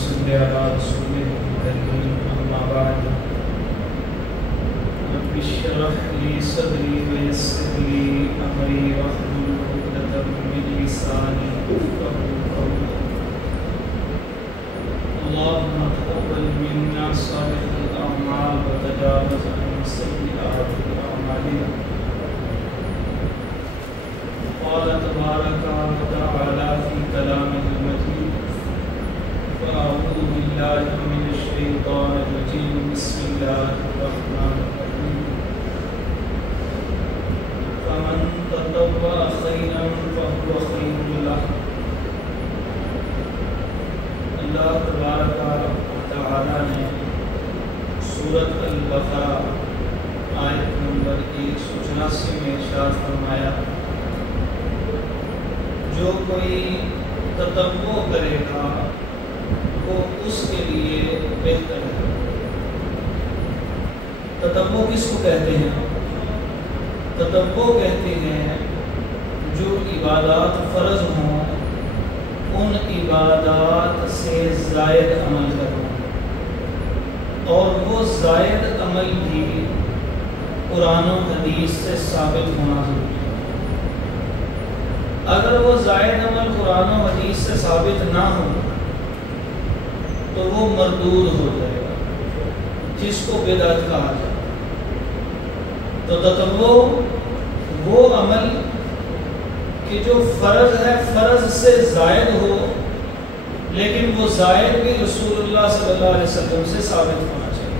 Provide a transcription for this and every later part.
صل على رسوله الكريم أما بعد رب اشرح لي صدري ويسر لي أمري واحلل عقدة من لساني يفقهوا قولي اللهم تقبل منا صالح الأعمال وتجاوز عن سيئات أعمالنا. قال تبارك وتعالى في كلامه المجيد فأعوذ بالله من الشيطان الرجيم بسم الله الرحمن الرحيم فمن تطوع خيرا فهو خير له. اللہ تبارک و تعالی نے سورۃ البقرہ آیت نمبر 184 میں ارشاد فرمایا جو کوئی تطوع کرے گا وہ اس کے لیے بہتر ہے. تطوع کس کو کہتے ہیں؟ تطوع کہتے ہیں جو عبادات فرض ہوں ان عبادات سے زائد عمل کرنا، اور وہ زائد عمل بھی قرآن و حدیث سے ثابت ہونا ضروری ہے. اگر وہ زائد عمل قرآن و حدیث سے ثابت نہ ہو تو وہ مردود ہو جائے گا، جس کو بدعت کہا جائے. تو تطوع وہ عمل کہ جو فرض ہے فرض سے زائد ہو، لیکن وہ زائد بھی رسول اللہ صلی اللہ علیہ وسلم سے ثابت ہونا چاہیے.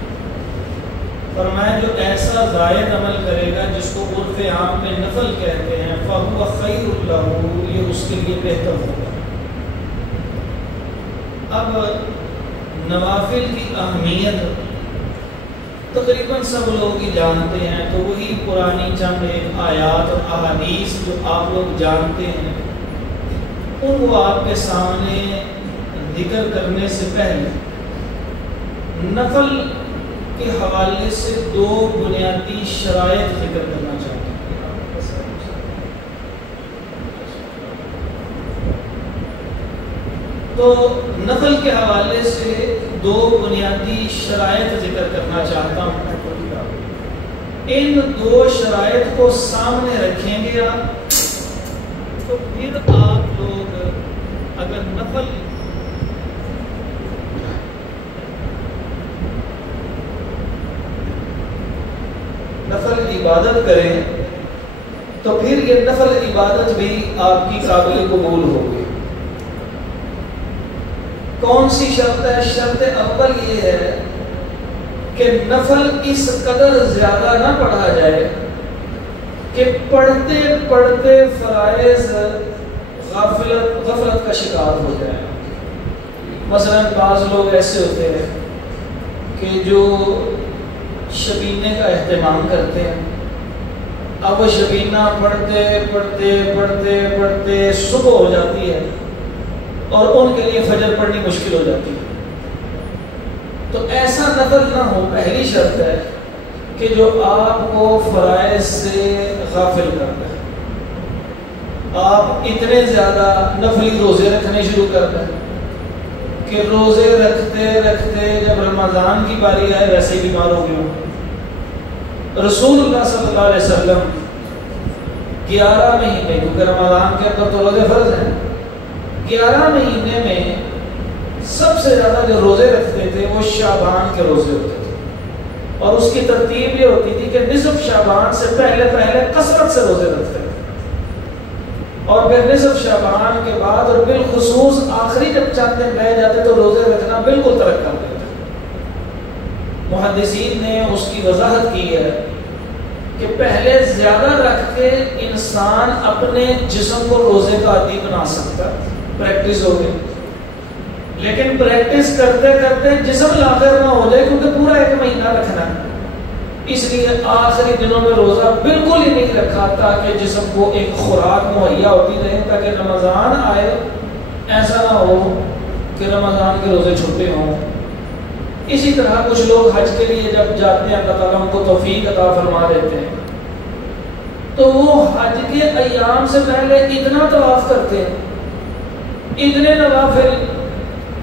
فرمایا جو ایسا زائد عمل کرے گا جس کو عرف عام میں نفل کہتے ہیں فَهُوَ خَيْرٌ لَهُ، یہ اس کے لیے بہتر ہوگا. اب نوافل کی اہمیت تقریباً سب لوگ ہی جانتے ہیں، تو وہی پرانی چند ایک آیات اور احادیث جو آپ لوگ جانتے ہیں ان کو آپ کے سامنے ذکر کرنے سے پہلے نفل کے حوالے سے دو بنیادی شرائط ذکر کرنا چاہتے ہیں. تو نفل کے حوالے سے دو بنیادی شرائط ذکر کرنا چاہتا ہوں. ان دو شرائط کو سامنے رکھیں گے آپ تو پھر آپ لوگ اگر نفل عبادت کریں تو پھر یہ نفل عبادت بھی آپ کی قابل قبول ہوگی. کون سی شرط ہے؟ شرط اول یہ ہے کہ نفل اس قدر زیادہ نہ پڑھا جائے کہ پڑھتے پڑھتے فرائض غفلت کا شکار ہو جائے. مثلا بعض لوگ ایسے ہوتے ہیں کہ جو شبینے کا اہتمام کرتے ہیں، اب وہ شبینہ پڑھتے پڑھتے پڑھتے پڑھتے صبح ہو جاتی ہے اور ان کے لیے فجر پڑھنی مشکل ہو جاتی ہے. تو ایسا نفل نہ ہو. پہلی شرط ہے کہ جو آپ کو فرائض سے غافل کرتا ہے، آپ اتنے زیادہ نفلی روزے رکھنے شروع کر دیں کہ روزے رکھتے رکھتے جب رمضان کی باری آئے ویسے ہی بیمار ہو گئے. رسول اللہ صلی اللہ علیہ وسلم 11 مہینے، کیونکہ رمضان کے اندر تو روزے فرض ہیں، 11 مہینے میں سب سے زیادہ جو روزے رکھتے تھے وہ شعبان کے روزے ہوتے تھے. اور اس کی ترتیب یہ ہوتی تھی کہ نصف شعبان سے پہلے کثرت سے روزے رکھتے تھے، اور پھر نصف شعبان کے بعد اور بالخصوص آخری جب چند دن رہ جاتے تو روزے رکھنا بالکل ترک کر دیتے. محدثین نے اس کی وضاحت کی ہے کہ پہلے زیادہ رکھ کے انسان اپنے جسم کو روزے کا عادی بنا سکتا، پریکٹس ہو گئی، لیکن پریکٹس کرتے کرتے جسم لاغر نہ ہو جائے، کیونکہ پورا 1 مہینہ رکھنا ہے. اس لیے آخری دنوں میں روزہ بالکل ہی نہیں رکھا تاکہ جسم کو ایک خوراک مہیا ہوتی رہے، تاکہ رمضان آئے ایسا نہ ہو کہ رمضان کے روزے چھوٹے ہوں. اسی طرح کچھ لوگ حج کے لیے جب جاتے ہیں اللہ تعالیٰ ان کو توفیق عطا فرما دیتے ہیں تو وہ حج کے ایام سے پہلے اتنا طواف کرتے ہیں، اتنے نوافل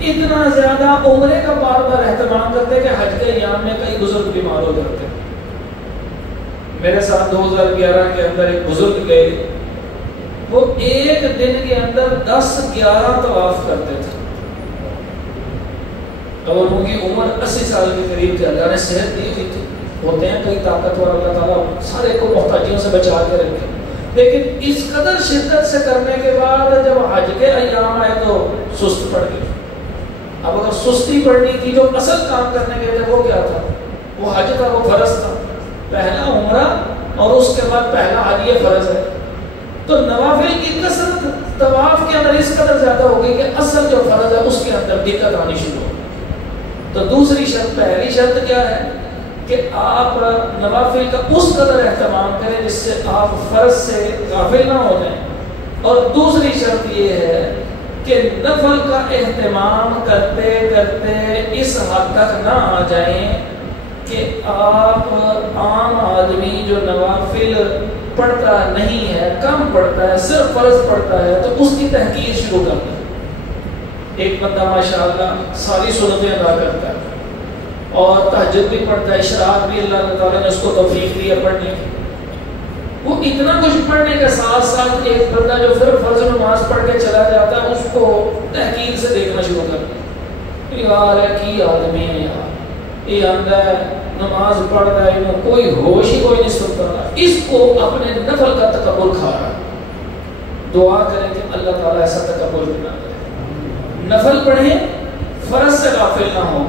اتنا زیادہ عمرے کا بار بار اہتمام کرتے کہ حج کے ایام میں کئی بزرگ بیمار ہو جاتے ہیں. میرے ساتھ 2011 کے اندر ایک بزرگ گئے، وہ ایک دن کے اندر 10-11 طواف کرتے تھے، اور ان کی عمر 80 سال کے قریب تھی. اللہ نے صحت دی ہوئی تھی. ہوتے ہیں کئی طاقتور، اللہ تعالیٰ سارے کو محتاجیوں سے بچا کے رکھے، لیکن اس قدر شدت سے کرنے کے بعد جب حج کے ایام آئے تو سست پڑ گئے. اب اگر سستی پڑنی تھی، جو اصل کام کرنے کے تھے وہ کیا تھا؟ وہ حج تھا، وہ فرض تھا. پہلا عمرہ اور اس کے بعد پہلا حج، یہ فرض ہے. تو نوافل کی کثرت طواف کے اندر اس قدر زیادہ ہو گئی کہ اصل جو فرض ہے اس کے اندر دقت آنی شروع ہو. تو دوسری شرط، پہلی شرط کیا ہے کہ آپ نوافل کا اس قدر اہتمام کریں جس سے آپ فرض سے غافل نہ ہو جائیں. اور دوسری شرط یہ ہے کہ نفل کا اہتمام کرتے کرتے اس حد تک نہ آ جائیں کہ آپ عام آدمی جو نوافل پڑھتا نہیں ہے، کم پڑھتا ہے، صرف فرض پڑھتا ہے، تو اس کی تحقیر شروع کر دیں. ایک بندہ ماشاءاللہ ساری سنتیں ادا کرتا ہے اور تہجد بھی پڑھتا ہے، اشراق بھی اللہ تعالیٰ نے اس کو توفیق دی ہے پڑھنے کی. وہ اتنا کچھ پڑھنے کے ساتھ ساتھ ایک بندہ جو پھر فرض نماز پڑھ کے چلا جاتا ہے، اس کو تحقیر سے دیکھنا شروع کر دیا. یار ہے کی آدمی ہے یار، یہ آندہ ہے نماز پڑھ رہا ہے، کوئی ہوش ہی کوئی نہیں سنتا رہا، اس کو اپنے نفل کا تکبر کھا رہا. دعا کریں کہ اللہ تعالیٰ ایسا تکبر نہ کرے. نفل پڑھیں، فرض سے غافل نہ ہو.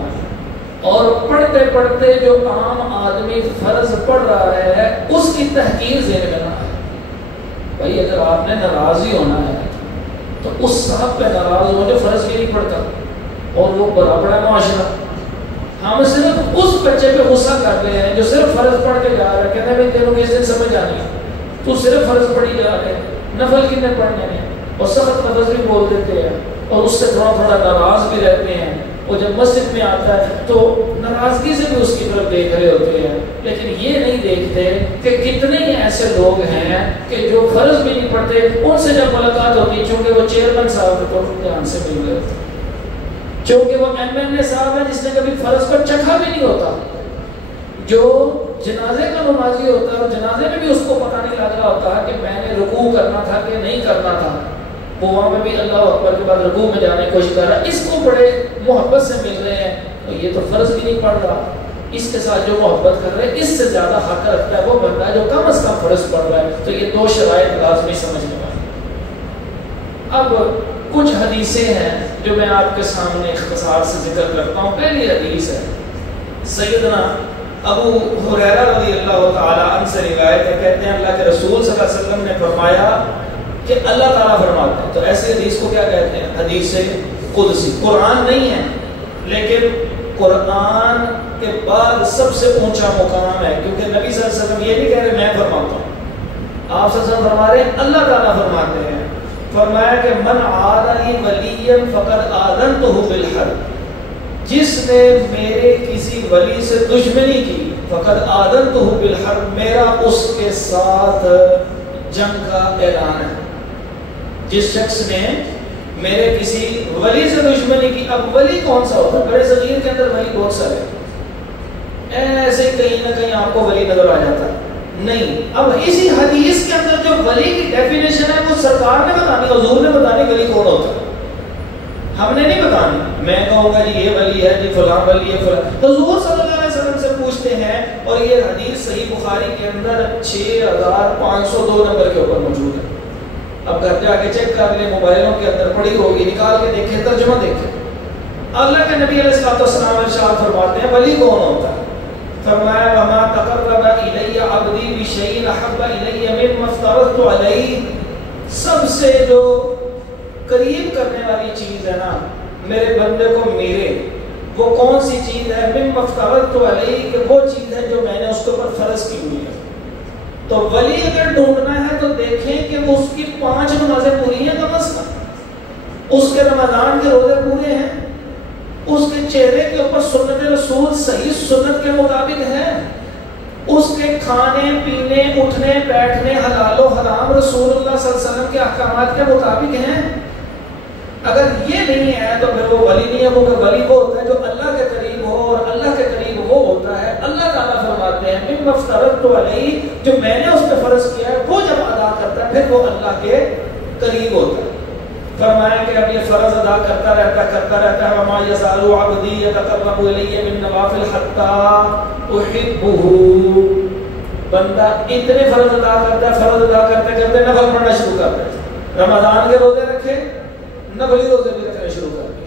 اور پڑھتے پڑھتے جو عام آدمی فرض پڑھ رہا ہے اس کی تحقیر ذہن میں نہ آئے. بھائی اگر آپ نے ناراض ہی ہونا ہے تو اس صاحب پہ ناراض ہو جو فرض بھی نہیں پڑھتا اور وہ بڑا بڑا معاشرہ. ہم صرف اس بچے پہ غصہ کر رہے ہیں جو صرف فرض پڑھ کے جا رہا ہے، کہتے ہیں بھائی تیروں کس دن سمجھ آنی ہے، تو صرف فرض پڑھی جا رہے ہیں، نفل کتنے پڑھنے ہیں، اور سخت لفظ بھی بول دیتے ہیں اور اس سے تھوڑا تھوڑا ناراض بھی رہتے ہیں. وہ جب مسجد میں آتا ہے تو ناراضگی سے بھی اس کی طرف دیکھ رہے ہوتے ہیں، لیکن یہ نہیں دیکھتے کہ کتنے ہی ایسے لوگ ہیں کہ جو فرض بھی نہیں پڑھتے، ان سے جب ملاقات ہوتی ہے، چونکہ وہ چیئرمین صاحب تو دھیان سے مل گئے، چونکہ وہ MLA صاحب ہے جس نے کبھی فرض پر چکھا بھی نہیں ہوتا، جو جنازے کا نمازی ہوتا ہے اور جنازے میں بھی اس کو پتہ نہیں لگ رہا ہوتا کہ میں نے رکوع کرنا تھا کہ نہیں کرنا تھا، وہ وہاں میں بھی اللہ اکبر کے بعد رکوع میں جانے کی کوشش کر رہا ہے. اس کو بڑے محبت سے مل رہے ہیں، تو یہ تو فرض بھی نہیں پڑھ رہا. اس کے ساتھ جو محبت کر رہے ہیں اس سے زیادہ حق رکھتا ہے وہ بندہ جو کم از کم فرض پڑھ رہا ہے. تو یہ دو شرائط لازمی سمجھنے والی. اب کچھ حدیثیں ہیں جو میں آپ کے سامنے اختصار سے ذکر کرتا ہوں. پہلی حدیث ہے سیدنا ابو ہریرہ رضی اللہ تعالی عنہ سے روایت ہے، کہتے ہیں اللہ کے رسول صلی اللہ علیہ وسلم نے فرمایا کہ اللہ تعالیٰ فرماتے ہیں. تو ایسی حدیث کو کیا کہتے ہیں؟ حدیث قدسی. قرآن نہیں ہے لیکن قرآن کے بعد سب سے اونچا مقام ہے، کیونکہ نبی صلی اللہ علیہ وسلم یہ نہیں کہہ رہے میں فرماتا ہوں، آپ صلی اللہ علیہ وسلم فرما رہے ہیں اللہ تعالیٰ فرماتے ہیں. فرمایا کہ من عادی ولیا فقد آذنتہ بالحرب، جس نے میرے کسی ولی سے دشمنی کی، فقد آذنتہ بالحرب، میرا اس کے ساتھ جنگ کا اعلان ہے. جس شخص نے میرے کسی ولی سے دشمنی کی. اب ولی کون سا ہوتا ہے؟ بڑے صغیر کے اندر ولی بہت سارے، ایسے کہیں نہ کہیں آپ کو ولی نظر آ جاتا ہے نہیں. اب اسی حدیث کے اندر جو ولی کی ڈیفینیشن ہے وہ سرکار نے بتانی، حضور نے بتانی ولی کون ہوتا ہے. ہم نے نہیں بتانی. میں کہوں گا جی یہ ولی ہے، جی فلاں ولی ہے فلاں. حضور صلی اللہ علیہ وسلم سے پوچھتے ہیں، اور یہ حدیث صحیح بخاری کے اندر 6502 نمبر کے اوپر موجود ہے. اب گھر جا کے چیک کر لیں، موبائلوں کے اندر پڑی ہوگی، نکال کے دیکھیں، ترجمہ دیکھیں. اللہ کے نبی علیہ الصلوۃ والسلام ارشاد فرماتے ہیں ولی کون ہوتا ہے؟ فرمایا وما تقرب الی عبدی بشیء احب الی مما افترضت علیہ. سب سے جو قریب کرنے والی چیز ہے نا میرے بندے کو میرے، وہ کون سی چیز ہے؟ مما افترضت علیہ، کہ وہ چیز ہے جو میں نے اس کے اوپر فرض کی ہوئی ہے. تو ولی اگر ڈھونڈنا ہے تو دیکھیں کہ وہ اس کی 5 نمازیں پوری ہیں کم از کم، اس کے رمضان کے روزے پورے ہیں، اس کے چہرے کے اوپر سنت رسول صحیح سنت کے مطابق ہے، اس کے کھانے پینے اٹھنے بیٹھنے حلال و حرام رسول اللہ صلی اللہ علیہ وسلم کے احکامات کے مطابق ہیں. اگر یہ نہیں ہے تو پھر وہ ولی نہیں ہے. وہ ولی وہ ہوتا ہے جو اللہ کے قریب ہو, اور اللہ کے قریب وہ ہوتا ہے اللہ تعالیٰ فرماتے ہیں مما افترضت علیہ, جو میں نے اس پہ فرض کیا ہے وہ جب ادا کرتا ہے پھر وہ اللہ کے قریب ہوتا ہے. فرمایا کہ اب یہ فرض ادا کرتا رہتا ہے. وما یزال عبدی یتقرب الی بالنوافل حتی احبہ, بندہ اتنے فرض ادا کرتا ہے, فرض ادا کرتے کرتے نفل پڑھنا شروع کرتا ہے. رمضان کے روزے رکھے, نفلی روزے بھی رکھنا شروع کر دیے.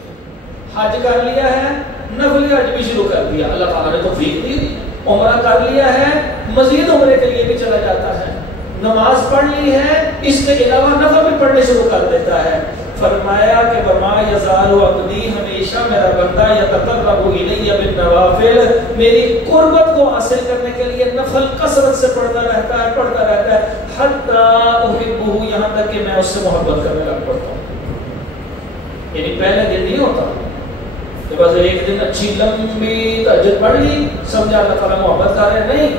حج کر لیا ہے, نفلی حج بھی شروع کر دیا. اللہ تعالیٰ نے توفیق دی. عمرہ کر لیا ہے, مزید عمرے کے لیے بھی چلا جاتا ہے. نماز پڑھ لی ہے, اس کے علاوہ نفل بھی پڑھنے شروع کر دیتا ہے. فرمایا کہ وما یزال عبدی, ہمیشہ میرا بندہ یتقرب الی بالنوافل, میری قربت کو حاصل کرنے کے لیے نفل کثرت سے پڑھتا رہتا ہے حتی احبہ, یہاں تک کہ میں اس سے محبت کرنے لگ پڑتا ہوں. یعنی پہلے دن نہیں ہوتا کہ بس ایک دن اچھی لمبی تہجد پڑھ لی سمجھا اللہ تعالیٰ محبت کر رہے, نہیں.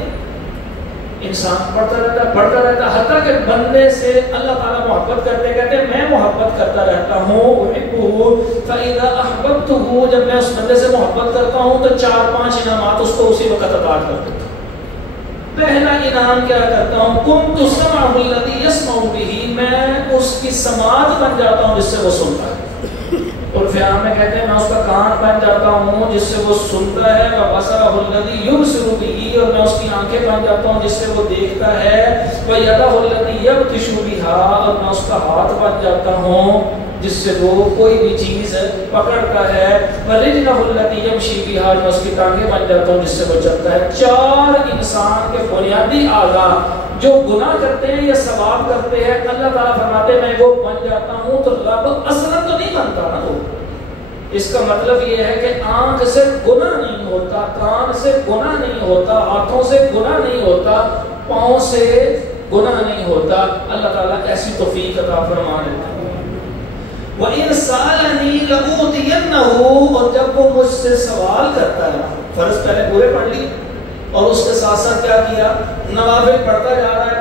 انسان پڑھتا رہتا حتیٰ کہ بندے سے اللہ تعالیٰ محبت کرتے کہتے میں محبت کرتا رہتا ہوں. فَإِذَا أَحْبَبْتُهُ, جب میں اس بندے سے محبت کرتا ہوں تو 4-5 انعامات اس کو اسی وقت عطا کر دیتا ہوں. پہلا انعام کیا کرتا ہوں, كُنْتُ سَمْعَهُ الَّذِي يَسْمَعُ بِهِ, میں اس کی سماعت بن جاتا ہوں جس سے وہ سنتا ہے. اور فیام میں کہتے ہیں میں اس کا کان بن جاتا ہوں جس سے وہ سنتا ہے. وَبَصَرَهُ الَّذِي يُبْصِرُ بِهِ, اور میں اس کی آنکھیں بن جاتا ہوں جس سے وہ دیکھتا ہے. وَيَدَهُ الَّتِي يَبْطِشُ بِهَا, اور میں اس کا ہاتھ بن جاتا ہوں جس سے وہ کوئی بھی چیز پکڑتا ہے. وَرِجْلَهُ الَّتِي يَمْشِي بِهَا, میں اس کی ٹانگیں بن جاتا ہوں جس سے وہ چلتا ہے. 4 انسان کے بنیادی اعضاء جو گناہ کرتے ہیں یا ثواب کرتے ہیں, اللہ تعالیٰ فرماتے ہیں میں وہ بن جاتا ہوں. تو رب اصلا تو نہیں بنتا نا وہ. اس کا مطلب یہ ہے کہ آنکھ سے گناہ نہیں ہوتا, کان سے گناہ نہیں ہوتا, ہاتھوں سے گناہ نہیں ہوتا, پاؤں سے گناہ نہیں ہوتا. اللہ تعالیٰ ایسی توفیق عطا فرما دیتا ہے. وَإِنْ سَأَلَنِي لَأُوتِيَنَّهُ, اور جب وہ مجھ سے سوال کرتا ہے, فرض پہلے پورے پڑھ لی اور اس کے ساتھ ساتھ کیا کیا, نوافل پڑھتا جا رہا ہے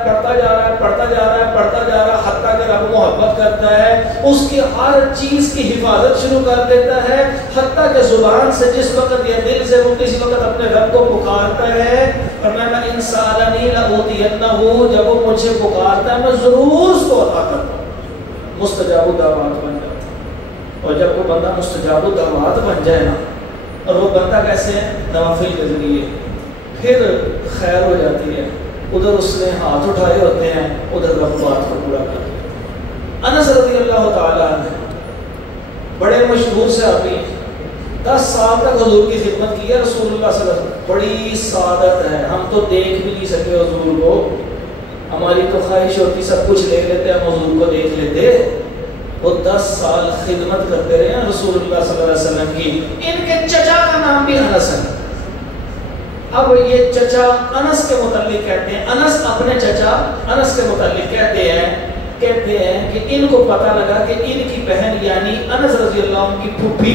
حتیٰ کہ رب محبت کرتا ہے, اس کی ہر چیز کی حفاظت شروع کر دیتا ہے. حتیٰ کہ زبان سے جس وقت یا دل سے وہ کسی وقت اپنے رب کو پکارتا ہے, اور میں ان سالنی لأوتینہ, جب وہ مجھے پکارتا ہے میں ضرور اس کو عطا کرتا ہوں. مستجاب الدعوات بن جاتا ہے. اور جب وہ بندہ مستجاب الدعوات بن جائے نا, اور وہ بندہ کیسے ہے, نوافل کے ذریعے, پھر خیر ہو جاتی ہے. ادھر اس نے ہاتھ اٹھائے ہوتے ہیں, ادھر رب بات کو پورا کر دیا. انس رضی اللہ تعالیٰ عنہ بڑے مشہور صحابی, 10 سال تک حضور کی خدمت کی ہے رسول اللہ صلی اللہ علیہ وسلم. بڑی سعادت ہے, ہم تو دیکھ بھی نہیں سکے حضور کو. ہماری تو خواہش ہوتی سب کچھ لے لیتے, ہم حضور کو دیکھ لیتے. وہ 10 سال خدمت کرتے رہے ہیں رسول اللہ صلی اللہ علیہ وسلم کی. ان کے چچا کا نام بھی انس ہے. اب یہ چچا انس کے متعلق کہتے ہیں, انس اپنے چچا انس کے متعلق کہتے ہیں کہ ان کو پتہ لگا کہ ان کی بہن یعنی انس رضی اللہ عنہ کی پھوپھی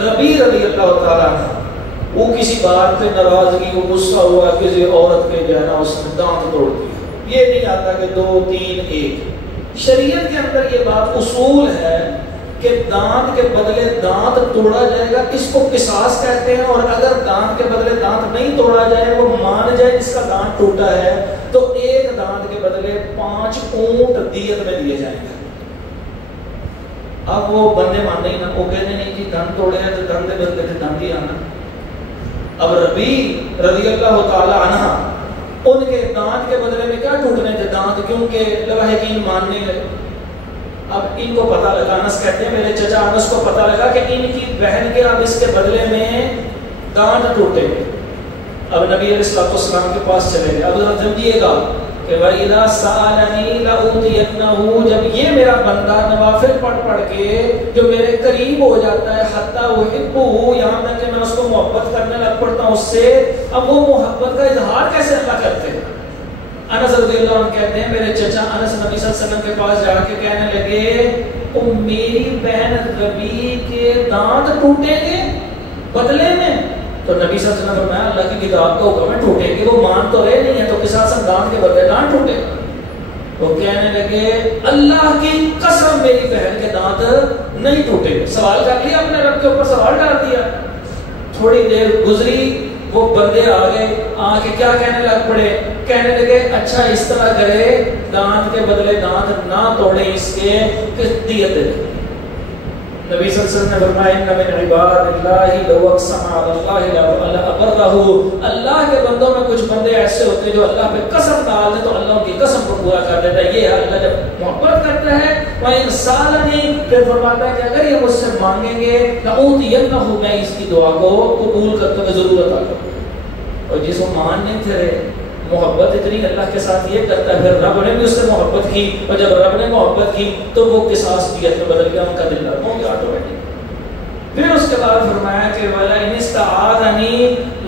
ربیع رضی اللہ تعالیٰ عنہ, وہ کسی بات پہ ناراضگی, وہ غصہ ہوا کسی عورت کے جو ہے نا اس نے دانت توڑ دیا. یہ نہیں آتا کہ 2 3 1. شریعت کے اندر یہ بات اصول ہے کہ دانت کے بدلے دانت توڑا جائے گا, اس کو قصاص کہتے ہیں. اور اگر دانت کے بدلے دانت نہیں توڑا جائے, وہ مان جائے جس کا دانت ٹوٹا ہے, تو 1 دانت کے بدلے 5 اونٹ دیت میں دیے جائیں گے. اب وہ بندے ماننے ہی نا, وہ کہنے نہیں کہ دانت توڑے ہیں تو دانت دے بدلے دانت ہی آنا. اب ربیع رضی اللہ تعالی عنہ, ان کے دانت کے بدلے میں کیا ٹوٹنے تھے, دانت, کیونکہ لواحقین ماننے لگے. اب ان کو پتہ لگا, انس کہتے ہیں میرے چچا انس کو پتہ لگا کہ ان کی بہن کے اب اس کے بدلے میں دانت ٹوٹے. اب نبی علیہ الصلوۃ والسلام کے پاس چلے گئے. اب ذرا سمجھیے گا کہ وَإِذَا سَأَلَنِي لَأُوتِيَنَّهُ, جب یہ میرا بندہ نوافل پڑھ کے جو میرے قریب ہو جاتا ہے, حتیٰ احبہ, یہاں تک کہ میں اس کو محبت کرنے لگ پڑتا ہوں اس سے. اب وہ محبت کا اظہار کیسے اللہ کرتے ہیں؟ انس رضی اللہ عنہ کہتے ہیں میرے چچا انس نبی صلی اللہ علیہ وسلم کے پاس جا کے کہنے لگے میری بہن ربیع کے دانت ٹوٹیں گے بدلے میں. تو نبی صلی اللہ علیہ وسلم فرمایا اللہ کی کتاب کا حکم ہے ٹوٹیں گے. وہ مان تو رہے نہیں ہے, تو قصاص دانت کے بدلے دانت ٹوٹے. وہ کہنے لگے اللہ کی قسم میری بہن کے دانت نہیں ٹوٹے. سوال کر لیا اپنے رب کے اوپر, سوال ڈال دیا. تھوڑی دیر گزری, وہ بندے آ گئے, آ کے کیا کہنے لگ پڑے, کہنے لگے اچھا اس طرح کرے, دانت کے بدلے دانت نہ توڑے اس کے, دیت دے. نبی صلی اللہ علیہ وسلم نے فرمایا ان من عباد اللہ لو اقسم علی اللہ لابرہ, اللہ کے بندوں میں کچھ بندے ایسے ہوتے ہیں جو اللہ پہ قسم ڈال دیں تو اللہ ان کی قسم کو پورا کر دیتا ہے. یہ اللہ جب محبت کرتا ہے وَإِن سَأَلَنِي, پھر فرماتا ہے کہ اگر یہ مجھ سے مانگیں گے لَأُوتِيَنَّهُ, میں اس کی دعا کو قبول کرتا ہوں, ضرورت آ گئی. اور جس کو مان نہیں تھے, محبت اتنی اللہ کے ساتھ یہ کرتا ہے, پھر رب نے بھی اس سے محبت کی, اور جب رب نے محبت کی تو وہ قصاص دیت میں بدل گیا, ان کا دل نرم ہو گیا آٹومیٹک. پھر اس کے بعد فرمایا کہ وَلَئِنِ اسْتَعَاذَنِي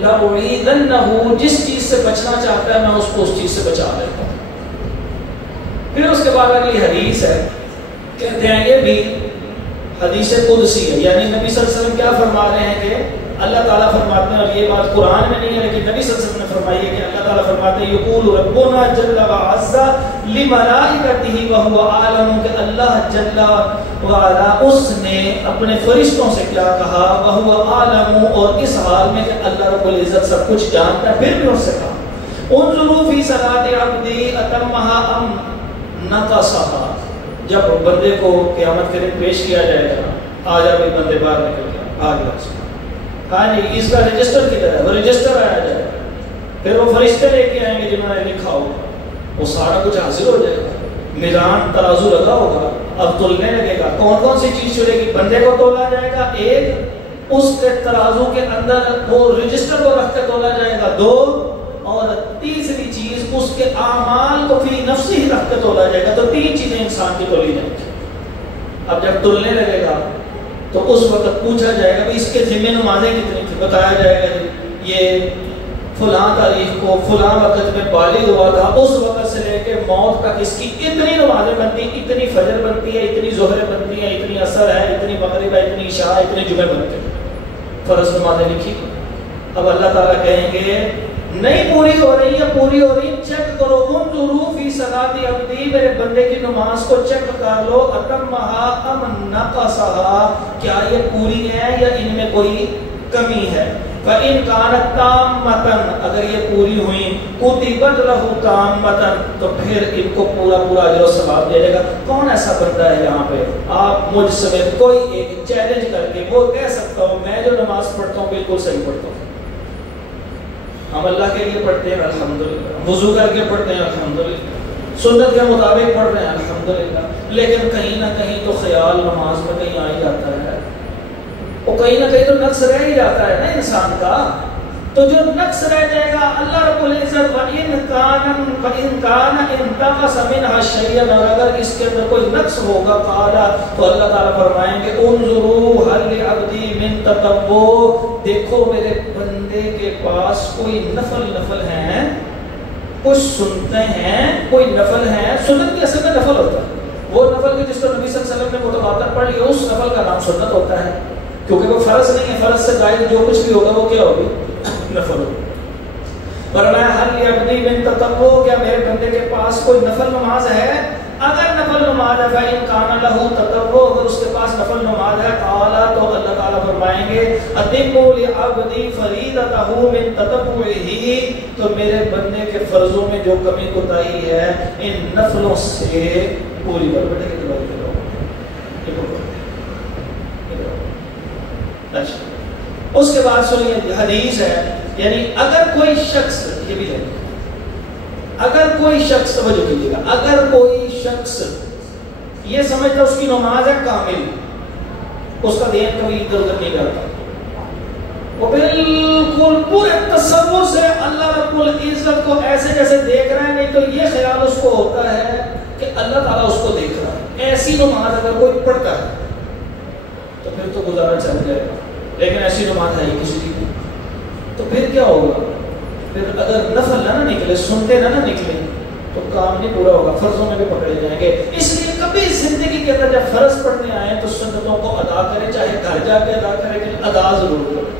لَأُعِيذَنَّهُ, جس چیز سے بچنا چاہتا ہے میں اس کو اس چیز سے بچا لیتا ہوں. پھر اس کے بعد اگلی حدیث ہے, کہتے ہیں یہ بھی حدیث قدسی ہے, یعنی نبی صلی اللہ علیہ وسلم کیا فرما رہے ہیں کہ اللہ تعالیٰ فرماتے ہیں, اور یہ بات قرآن میں نہیں ہے لیکن نبی صلی اللہ علیہ وسلم نے فرمائی ہے کہ اللہ تعالیٰ فرماتے ہیں یقول ربنا جل وعز لملائکتہ وہو عالم, کہ اللہ جل وعلا اس نے اپنے فرشتوں سے کیا کہا, وہو عالم, اور اس حال میں کہ اللہ رب العزت سب کچھ جانتا ہے, پھر بھی ان سے کہا انظروا فی صلاۃ عبدی اتمہا ام نقصہا, جب بندے کو قیامت کے دن پیش کیا جائے گا, آ جا بھی بندے باہر نکل گیا, آ گیا, ہاں جی اس کا رجسٹر کدھر ہے, وہ رجسٹر آیا جائے گا, پھر وہ فرشتے لے کے آئیں گے جنہوں نے لکھا ہوگا, وہ سارا کچھ حاصل ہو جائے گا, میزان ترازو لگا ہوگا, اب تولنے لگے گا, کون کون سی چیز چلے گی, بندے کو تولا جائے گا ایک, اس کے ترازو کے اندر وہ رجسٹر کو رکھ کے تولا جائے گا دو, اور تیسری چیز اس کے اعمال کو فی نفسی ہی رکھ کے تولا جائے گا, تو تین چیزیں انسان کی تولی جائیں گی. اب جب تولنے لگے گا تو اس وقت پوچھا جائے گا اس کے ذمہ نمازیں کتنی تھی, بتایا جائے گا یہ فلاں تاریخ کو فلاں وقت میں بالغ ہوا تھا, اس وقت سے لے کے موت تک اس کی اتنی نمازیں بنتی ہیں, اتنی فجر بنتی ہے, اتنی ظہر بنتی ہے, اتنی عصر ہے, اتنی مغرب ہے, اتنی عشاء ہے, اتنے جمعے بنتے ہیں, فرض نمازیں لکھی. اب اللہ تعالیٰ کہیں گے نہیں پوری ہو رہی ہے, پوری ہو رہی, چیک کرو, انظروا فی صلاۃ عبدی, میرے بندے کی نماز کو چیک کر لو, اتمہا ام نقصہا, کیا یہ پوری ہے یا ان میں کوئی کمی ہے. فَإِن كَانَتْ تَامَّةً, اگر یہ پوری ہوئی, كُتِبَتْ لَهُ تَامَّةً, تو پھر ان کو پورا پورا اجر و ثواب دے گا. کون ایسا بندہ ہے یہاں پہ, آپ مجھ سمیت کوئی ایک چیلنج کر کے وہ کہہ سکتا ہوں میں جو نماز پڑھتا ہوں بالکل صحیح پڑھتا ہوں, ہم اللہ کے لیے پڑھتے ہیں الحمدللہ, وضو کر کے پڑھتے ہیں الحمدللہ, سنت کے مطابق پڑھ رہے ہیں الحمدللہ, لیکن کہیں نہ کہیں تو خیال نماز میں کہیں آ ہی جاتا ہے, وہ کہیں نہ کہیں تو نقص رہ ہی جاتا ہے نا انسان کا. تو جو نقص رہ جائے گا اللہ رب العزت وَإِن كَانَ انْتَقَصَ مِنْهَا شَيْئًا, اور اگر اس کے اندر کوئی نقص ہوگا قَالَ, تو اللہ تعالیٰ فرمائیں گے انظروا هَلْ لِعَبْدِي مِن تَطَوُّعٍ, دیکھو میرے بندے کے پاس کوئی نفل ہیں, کچھ سنتے ہیں, کوئی نفل ہیں. سنت بھی اصل میں نفل ہوتا ہے, وہ نفل کہ جس کو نبی صلی اللہ علیہ وسلم نے متواتر پڑھ لیا, اس نفل کا نام سنت ہوتا ہے, کیونکہ وہ فرض نہیں ہے, فرض سے زائد جو کچھ بھی ہوگا وہ کیا ہوگی, نفل ہوگی. فرمایا حل لعبدی من تطوع, کیا میرے بندے کے پاس کوئی نفل نماز ہے, اگر نفل نماز ہے فإن كان له تطوع, اگر اس کے پاس نفل نماز ہے, قال, تو اللہ تعالیٰ فرمائیں گے اتموا لعبدی فریضته من تطوعه, تو میرے بندے کے فرضوں میں جو کمی کوتاہی ہے ان نفلوں سے پوری کر. بیٹے کی دعا کرو. اس کے بعد سنیے حدیث ہے, یعنی اگر کوئی شخص, یہ بھی ہے, اگر کوئی شخص, توجہ کیجیے گا, اگر کوئی شخص یہ سمجھتا اس کی نماز ہے کامل, اس کا دین کبھی ادھر ادھر نہیں کرتا, وہ بالکل پورے تصور سے اللہ رب العزت کو ایسے جیسے دیکھ رہا ہے, نہیں تو یہ خیال اس کو ہوتا ہے کہ اللہ تعالیٰ اس کو دیکھ رہا ہے. ایسی نماز اگر کوئی پڑھتا ہے تو پھر تو گزارا چل جائے گا, لیکن ایسی نماز ہے ہی کسی کی, تو پھر کیا ہوگا, پھر اگر نفل نہ نکلے, سنتے نہ نکلے, تو کام نہیں پورا ہوگا, فرضوں میں بھی پکڑے جائیں گے. اس لیے کبھی زندگی کے اندر جب فرض پڑھنے آئے تو سنتوں کو ادا کرے, چاہے گھر جا کے ادا کرے, لیکن ادا ضرور کرے.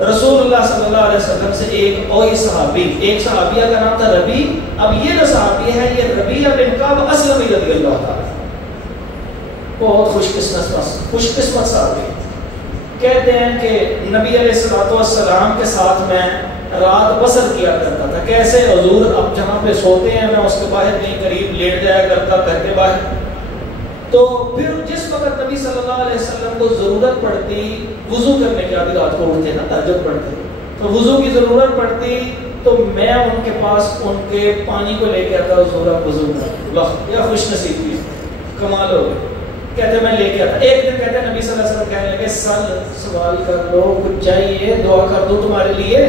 رسول اللہ صلی اللہ علیہ وسلم سے ایک اور ایک صحابیہ کا نام تھا ربی. اب یہ جو صحابی ہے یہ ربیعہ بن کعب اسلمی رضی اللہ تعالیٰ، بہت خوش قسمت صحابی. کہتے ہیں کہ نبی علیہ الصلوۃ والسلام کے ساتھ میں رات بسر کیا کرتا تھا. کیسے؟ حضور اب جہاں پہ سوتے ہیں میں اس کے باہر کہیں قریب لیٹ جایا کرتا گھر کے باہر. تو پھر جس وقت نبی صلی اللہ علیہ وسلم کو ضرورت پڑتی وضو کرنے کی، آدھی رات کو اٹھتے نا تہجد پڑھتے، تو وضو کی ضرورت پڑتی تو میں ان کے پاس ان کے پانی کو لے کے آتا، حضور آپ وضو کریں. واہ کیا خوش نصیب کی، کمال ہو گئی. کہتے میں لے کے آتا. ایک دن کہتے ہیں نبی صلی اللہ علیہ وسلم کہنے لگے سوال کر لو، کچھ چاہیے دعا کر دوں تمہارے لیے.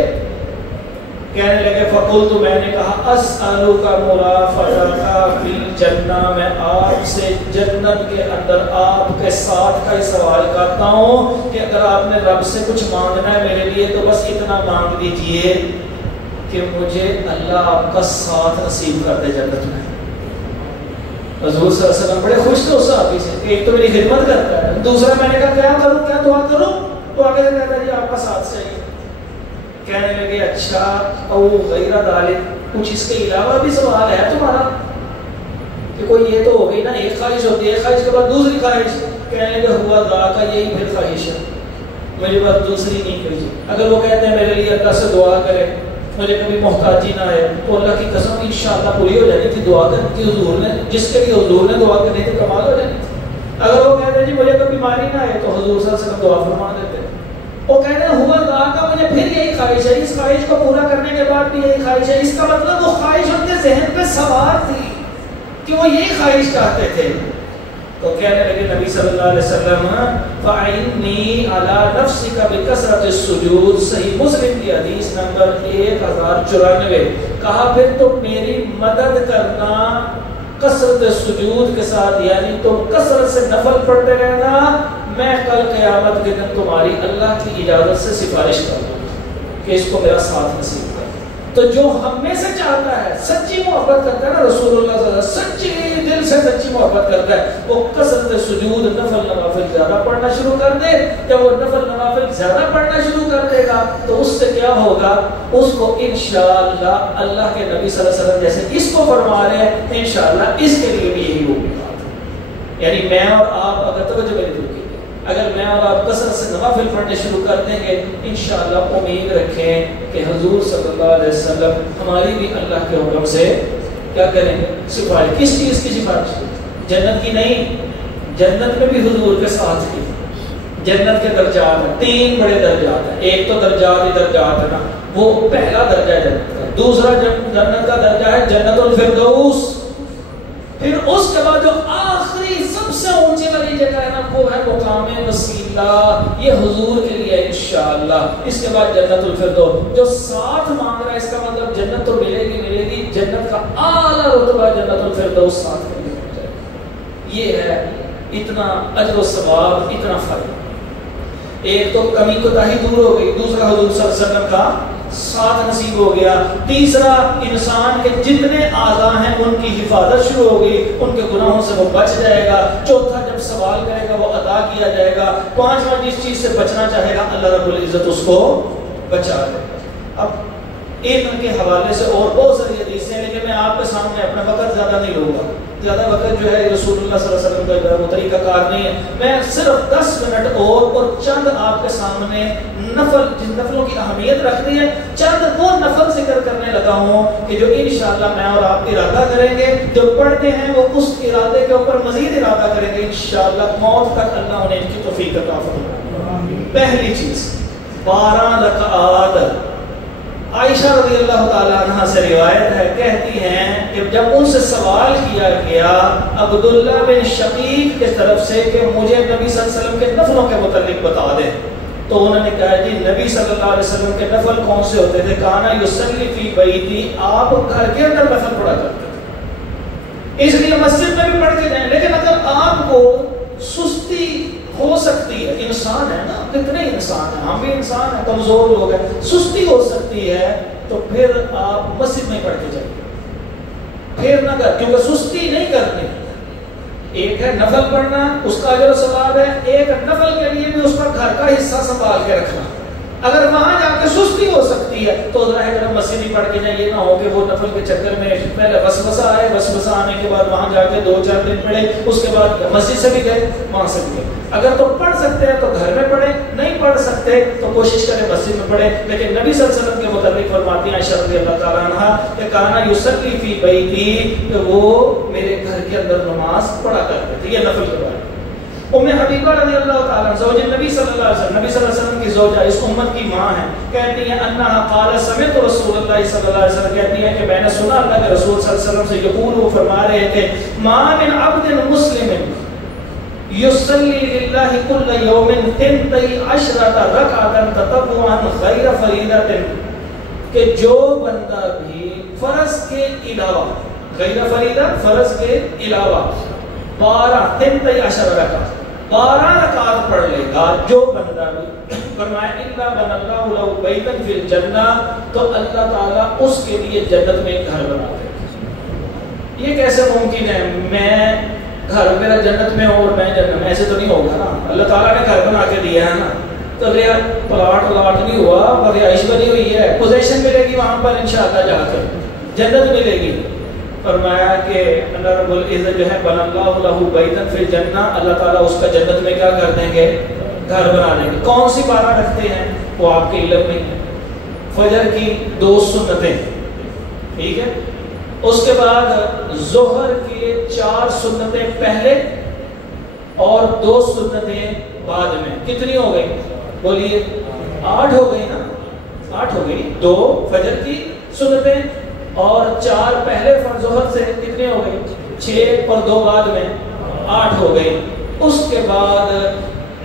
کہنے لگے فقلت، میں نے کہا اسألک مرافقتک فی الجنہ، میں آپ سے جنت کے اندر آپ کے ساتھ کا سوال کرتا ہوں کہ اگر آپ نے رب سے کچھ مانگنا ہے میرے لیے تو بس اتنا مانگ دیجئے کہ مجھے اللہ آپ کا ساتھ نصیب کر دے جنت میں. حضور صلی اللہ علیہ وسلم بڑے خوش تھے اس صحابی سے، ایک تو میری خدمت کرتا ہے، دوسرا میں نے کہا کیا کروں، کیا دعا کروں؟ تو آگے سے کہتا ہے جی آپ کا ساتھ چاہیے. کہنے لگے اچھا او غیر ذالک، کچھ اس کے علاوہ بھی سوال ہے تمہارا؟ کہ کوئی یہ تو ہو گئی نا، ایک خواہش ہوتی ہے، خواہش کے بعد دوسری خواہش. کہنے لگے ہوا ذاک، یہی پھر خواہش ہے، میرے پاس دوسری نہیں کیجیے. اگر وہ کہتے ہیں میرے لیے اللہ سے دعا کرے مجھے کبھی محتاجی نہ آئے، تو اللہ کی قسم انشاءاللہ پوری ہو جانی تھی. دعا کرنی تھی حضور نے، جس کے لیے حضور نے دعا کرنی تھی کمال ہو جانی تھی. اگر وہ کہتے ہیں جی مجھے کبھی بیماری نہ آئے تو حضور صلی اللہ علیہ وسلم دعا فرما دیتے. وہ کہتے ہیں ہوا ذاک، مجھے پھر یہی خواہش ہے، اس خواہش کو پورا کرنے کے بعد بھی یہی خواہش ہے. اس کا مطلب وہ خواہش ان کے ذہن پہ سوار تھی کہ وہ یہی خواہش چاہتے تھے. تو کہنے لگے نبی صلی اللہ علیہ وسلم فَعِنِّي عَلَى نَفْسِكَ بِكَثْرَةِ السُّجُودِ، صحیح مسلم کی حدیث نمبر 1094. کہا پھر تم میری مدد کرنا کثرت سجود کے ساتھ، یعنی تم کثرت سے نفل پڑھتے رہنا، میں کل قیامت کے دن تمہاری اللہ کی اجازت سے سفارش کر دوں کہ اس کو میرا ساتھ نصیب کر. تو جو ہم میں سے چاہتا ہے، سچی محبت کرتا ہے نا رسول اللہ صلی اللہ علیہ وسلم، سچی دل سے سچی محبت کرتا ہے، وہ کثرت سجود نفل نوافل زیادہ پڑھنا شروع کر دے. جب وہ نفل نوافل زیادہ پڑھنا شروع کر دے گا تو اس سے کیا ہوگا، اس کو انشاءاللہ اللہ کے نبی صلی اللہ علیہ وسلم جیسے اس کو فرما رہے ہیں انشاءاللہ اس کے لیے بھی یہی ہوگی بات. یعنی میں اور آپ اگر توجہ میری دل کی، اگر میں اور آپ کثرت سے نوافل پڑھنے شروع کر دیں گے انشاءاللہ امید رکھیں کہ حضور صلی اللہ علیہ وسلم ہماری بھی اللہ کے حکم سے کیا کریں گے، سفارش. کس چیز کی سفارش؟ جنت کی نہیں، جنت میں بھی حضور کے ساتھ کی. جنت کے درجات ہیں، 3 بڑے درجات ہیں. ایک تو درجات ہی درجات ہے نا، وہ پہلا درجہ ہے جنت کا. دوسرا جنت کا درجہ ہے جنت الفردوس. پھر اس کے بعد جو آخری سب سے اونچی والی جگہ ہے نا وہ ہے مقام وسیلہ، یہ حضور کے لیے انشاءاللہ. اس کے بعد جنت الفردوس. جو ساتھ مانگ رہا ہے اس کا مطلب جنت تو ملے گی، جنت کا اعلیٰ رتبہ جنت الفردوس ساتھ کے لیے مل جائے. یہ ہے اتنا اجر و ثواب، اتنا فرق. ایک تو کمی کوتاہی دور ہو گئی، دوسرا حضور صلی اللہ علیہ وسلم کا ساتھ نصیب ہو گیا، تیسرا انسان کے جتنے اعضاء ہیں ان کی حفاظت شروع ہو گئی، ان کے گناہوں سے وہ بچ جائے گا. چوتھا جب سوال کرے گا وہ ادا کیا جائے گا. پانچواں جس چیز سے بچنا چاہے گا اللہ رب العزت اس کو بچا لے گا. اب ان کے حوالے سے اور بہت ساری حدیثیں ہیں لیکن میں آپ کے سامنے اپنا وقت زیادہ نہیں لوں گا. زیادہ وقت جو ہے رسول اللہ صلی اللہ علیہ وسلم کا وہ طریقہ کار نہیں ہے. میں صرف 10 منٹ اور چند آپ کے سامنے نفل، جن نفلوں کی اہمیت رکھتی ہے، چند وہ نفل ذکر کرنے لگا ہوں کہ جو انشاءاللہ میں اور آپ ارادہ کریں گے. جو پڑھتے ہیں وہ اس ارادے کے اوپر مزید ارادہ کریں گے انشاءاللہ، موت تک اللہ انہیں ان کی توفیق عطا فرمائے. پہلی چیز 12 رکعات. عائشہ رضی اللہ تعالیٰ عنہ سے روایت ہے، کہتی ہیں کہ جب ان سے سوال کیا گیا عبداللہ بن شقیق کی طرف سے کہ مجھے نبی صلی اللہ علیہ وسلم کے نفلوں کے متعلق بتا دیں، تو انہوں نے کہا جی نبی صلی اللہ علیہ وسلم کے نفل کون سے ہوتے تھے؟ کانا یصلی فی بیتی، آپ گھر کے اندر نفل پڑھا کرتے تھے، اس لیے مسجد میں بھی پڑھ کے جائیں. لیکن اگر آپ کو سستی ہو سکتی ہے، انسان ہے نا، کتنے انسان ہیں، ہم بھی انسان ہیں، کمزور لوگ ہیں، سستی ہو سکتی ہے تو پھر آپ مسجد میں پڑھ کے جائیں، پھر نہ کر، کیونکہ سستی نہیں کرنی. ایک ہے نفل پڑھنا، اس کا اجر و ثواب ہے، ایک نفل کے لیے بھی اس کا گھر کا حصہ سنبھال کے رکھنا. اگر وہاں جا کے سستی ہو سکتی ہے تو ظاہر ہے مسجد ہی پڑھ کے جائیں، یہ نہ ہو کہ وہ نفل کے چکر میں پہلے وسوسہ آئے، وسوسہ آنے کے بعد وہاں جا کے 2-4 دن پڑھے، اس کے بعد مسجد سے بھی گئے وہاں سے بھی گئے۔ اگر تو پڑھ سکتے ہیں تو گھر میں پڑھیں، نہیں پڑھ سکتے تو کوشش کریں مسجد میں پڑھیں۔ لیکن نبی صلی اللہ علیہ وسلم کے متعلق فرماتی ہیں عائشہ رضی اللہ تعالیٰ عنہا کہ کانا یصلی فی بیتی، کہ وہ میرے گھر کے اندر نماز پڑھا کرتے تھے، یہ نفل کے بارے۔ ام حبیبہ رضی اللہ تعالیٰ عنہ زوج نبی صلی اللہ علیہ وسلم، نبی صلی اللہ علیہ وسلم کی زوجہ، اس امت کی ماں ہیں، کہتی ہیں انہا قال سمعت رسول اللہ صلی اللہ علیہ وسلم، کہتی ہیں کہ میں نے سنا اللہ کے رسول صلی اللہ علیہ وسلم سے یقول، وہ فرما رہے تھے ما من عبد مسلم یصلی للہ کل یوم 12 رکعۃ تطوعا غیر فریضۃ، کہ جو بندہ بھی فرض کے علاوہ، غیر فریضہ فرض کے علاوہ 12 رکعت پڑھ لے گا، جو بندہ بھی، فرمایا الا بن اللہ لہ بیتا فی الجنہ، تو اللہ تعالیٰ اس کے لیے جنت میں ایک گھر بنا دے گا۔ یہ کیسے ممکن ہے؟ میں گھر میرا جنت میں ہو اور میں جنت میں، ایسے تو نہیں ہوگا نا۔ اللہ تعالیٰ نے گھر بنا کے دیا ہے نا، تو پلاٹ نہیں ہوا اور رہائش بنی ہوئی ہے، پوزیشن ملے گی وہاں پر انشاءاللہ، جا کر جنت ملے گی۔ فرمایا کہ اللہ رب العزت جو ہے بن اللہ لہ بیتا فی الجنہ، اللہ تعالیٰ اس کا جنت میں کیا کر دیں گے؟ گھر بنا دیں گے۔ کون سی 12 رکھتے ہیں وہ آپ کے علم میں ہے۔ فجر کی 2 سنتیں، ٹھیک ہے، اس کے بعد ظہر کے 4 سنتیں پہلے اور 2 سنتیں بعد میں، کتنی ہو گئی؟ بولیے 8 ہو گئی نا، 8 ہو گئی۔ 2 فجر کی سنتیں اور 4 پہلے ظہر سے کتنے ہو گئی؟ 6 اور 2 بعد میں 8 ہو گئی۔ اس کے بعد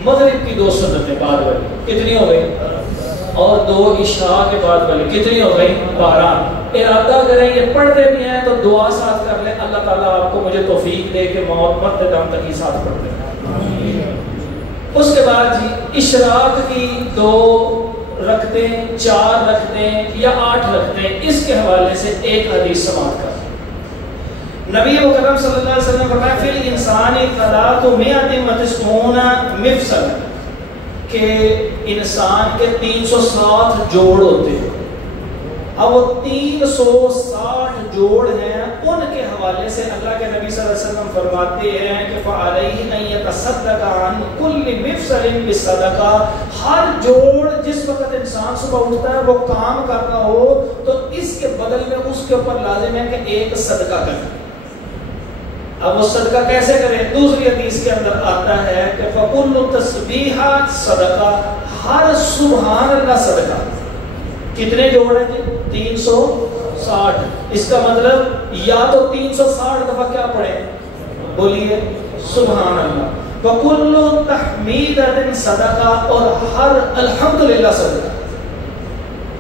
مغرب کی 2 سنتیں بعد میں کتنی ہو گئی؟ اور 2 عشاء کے بعد والی کتنی ہو گئی؟ 12۔ ارادہ کریں یہ پڑھتے بھی ہیں تو دعا ساتھ کر لیں، اللہ تعالیٰ آپ کو مجھے توفیق دے کہ موت مرتے دم تک ہی ساتھ پڑھتے ہیں۔ اس کے بعد جی اشراق کی 2 رکھتے ہیں، 4 رکھتے ہیں یا 8 رکھتے ہیں، اس کے حوالے سے ایک حدیث سماعت کر نبی مکرم صلی اللہ علیہ وسلم فرمایا فی الانسان 390 مفصل، کہ انسان کے 360 جوڑ ہوتے ہیں۔ اب وہ 360 جوڑ ہیں، ان کے حوالے سے اللہ کے نبی صلی اللہ علیہ وسلم فرماتے ہیں کہ فَعَلَيْهِ أَن يَتَصَدَّقَ عَنْ كُلِّ مِفْصَلٍ بِالصَّدَقَةِ، ہر جوڑ جس وقت انسان صبح اٹھتا ہے وہ کام کرنا ہو تو اس کے بدل میں اس کے اوپر لازم ہے کہ ایک صدقہ کرے۔ اب وہ صدقہ کیسے کریں؟ دوسری حدیث کے اندر آتا ہے کہ فَكُلُّ تَسْبِيحَةٍ صَدَقَةٍ، ہر سبحان اللہ صدقہ۔ کتنے جوڑ ہیں جی؟ 360۔ اس کا مطلب یا تو 360 دفعہ کیا پڑھیں؟ بولیے سبحان اللہ۔ وَكُلُّ تَحْمِيدَةٍ صَدَقَةٍ، اور ہر الحمدللہ صدقہ۔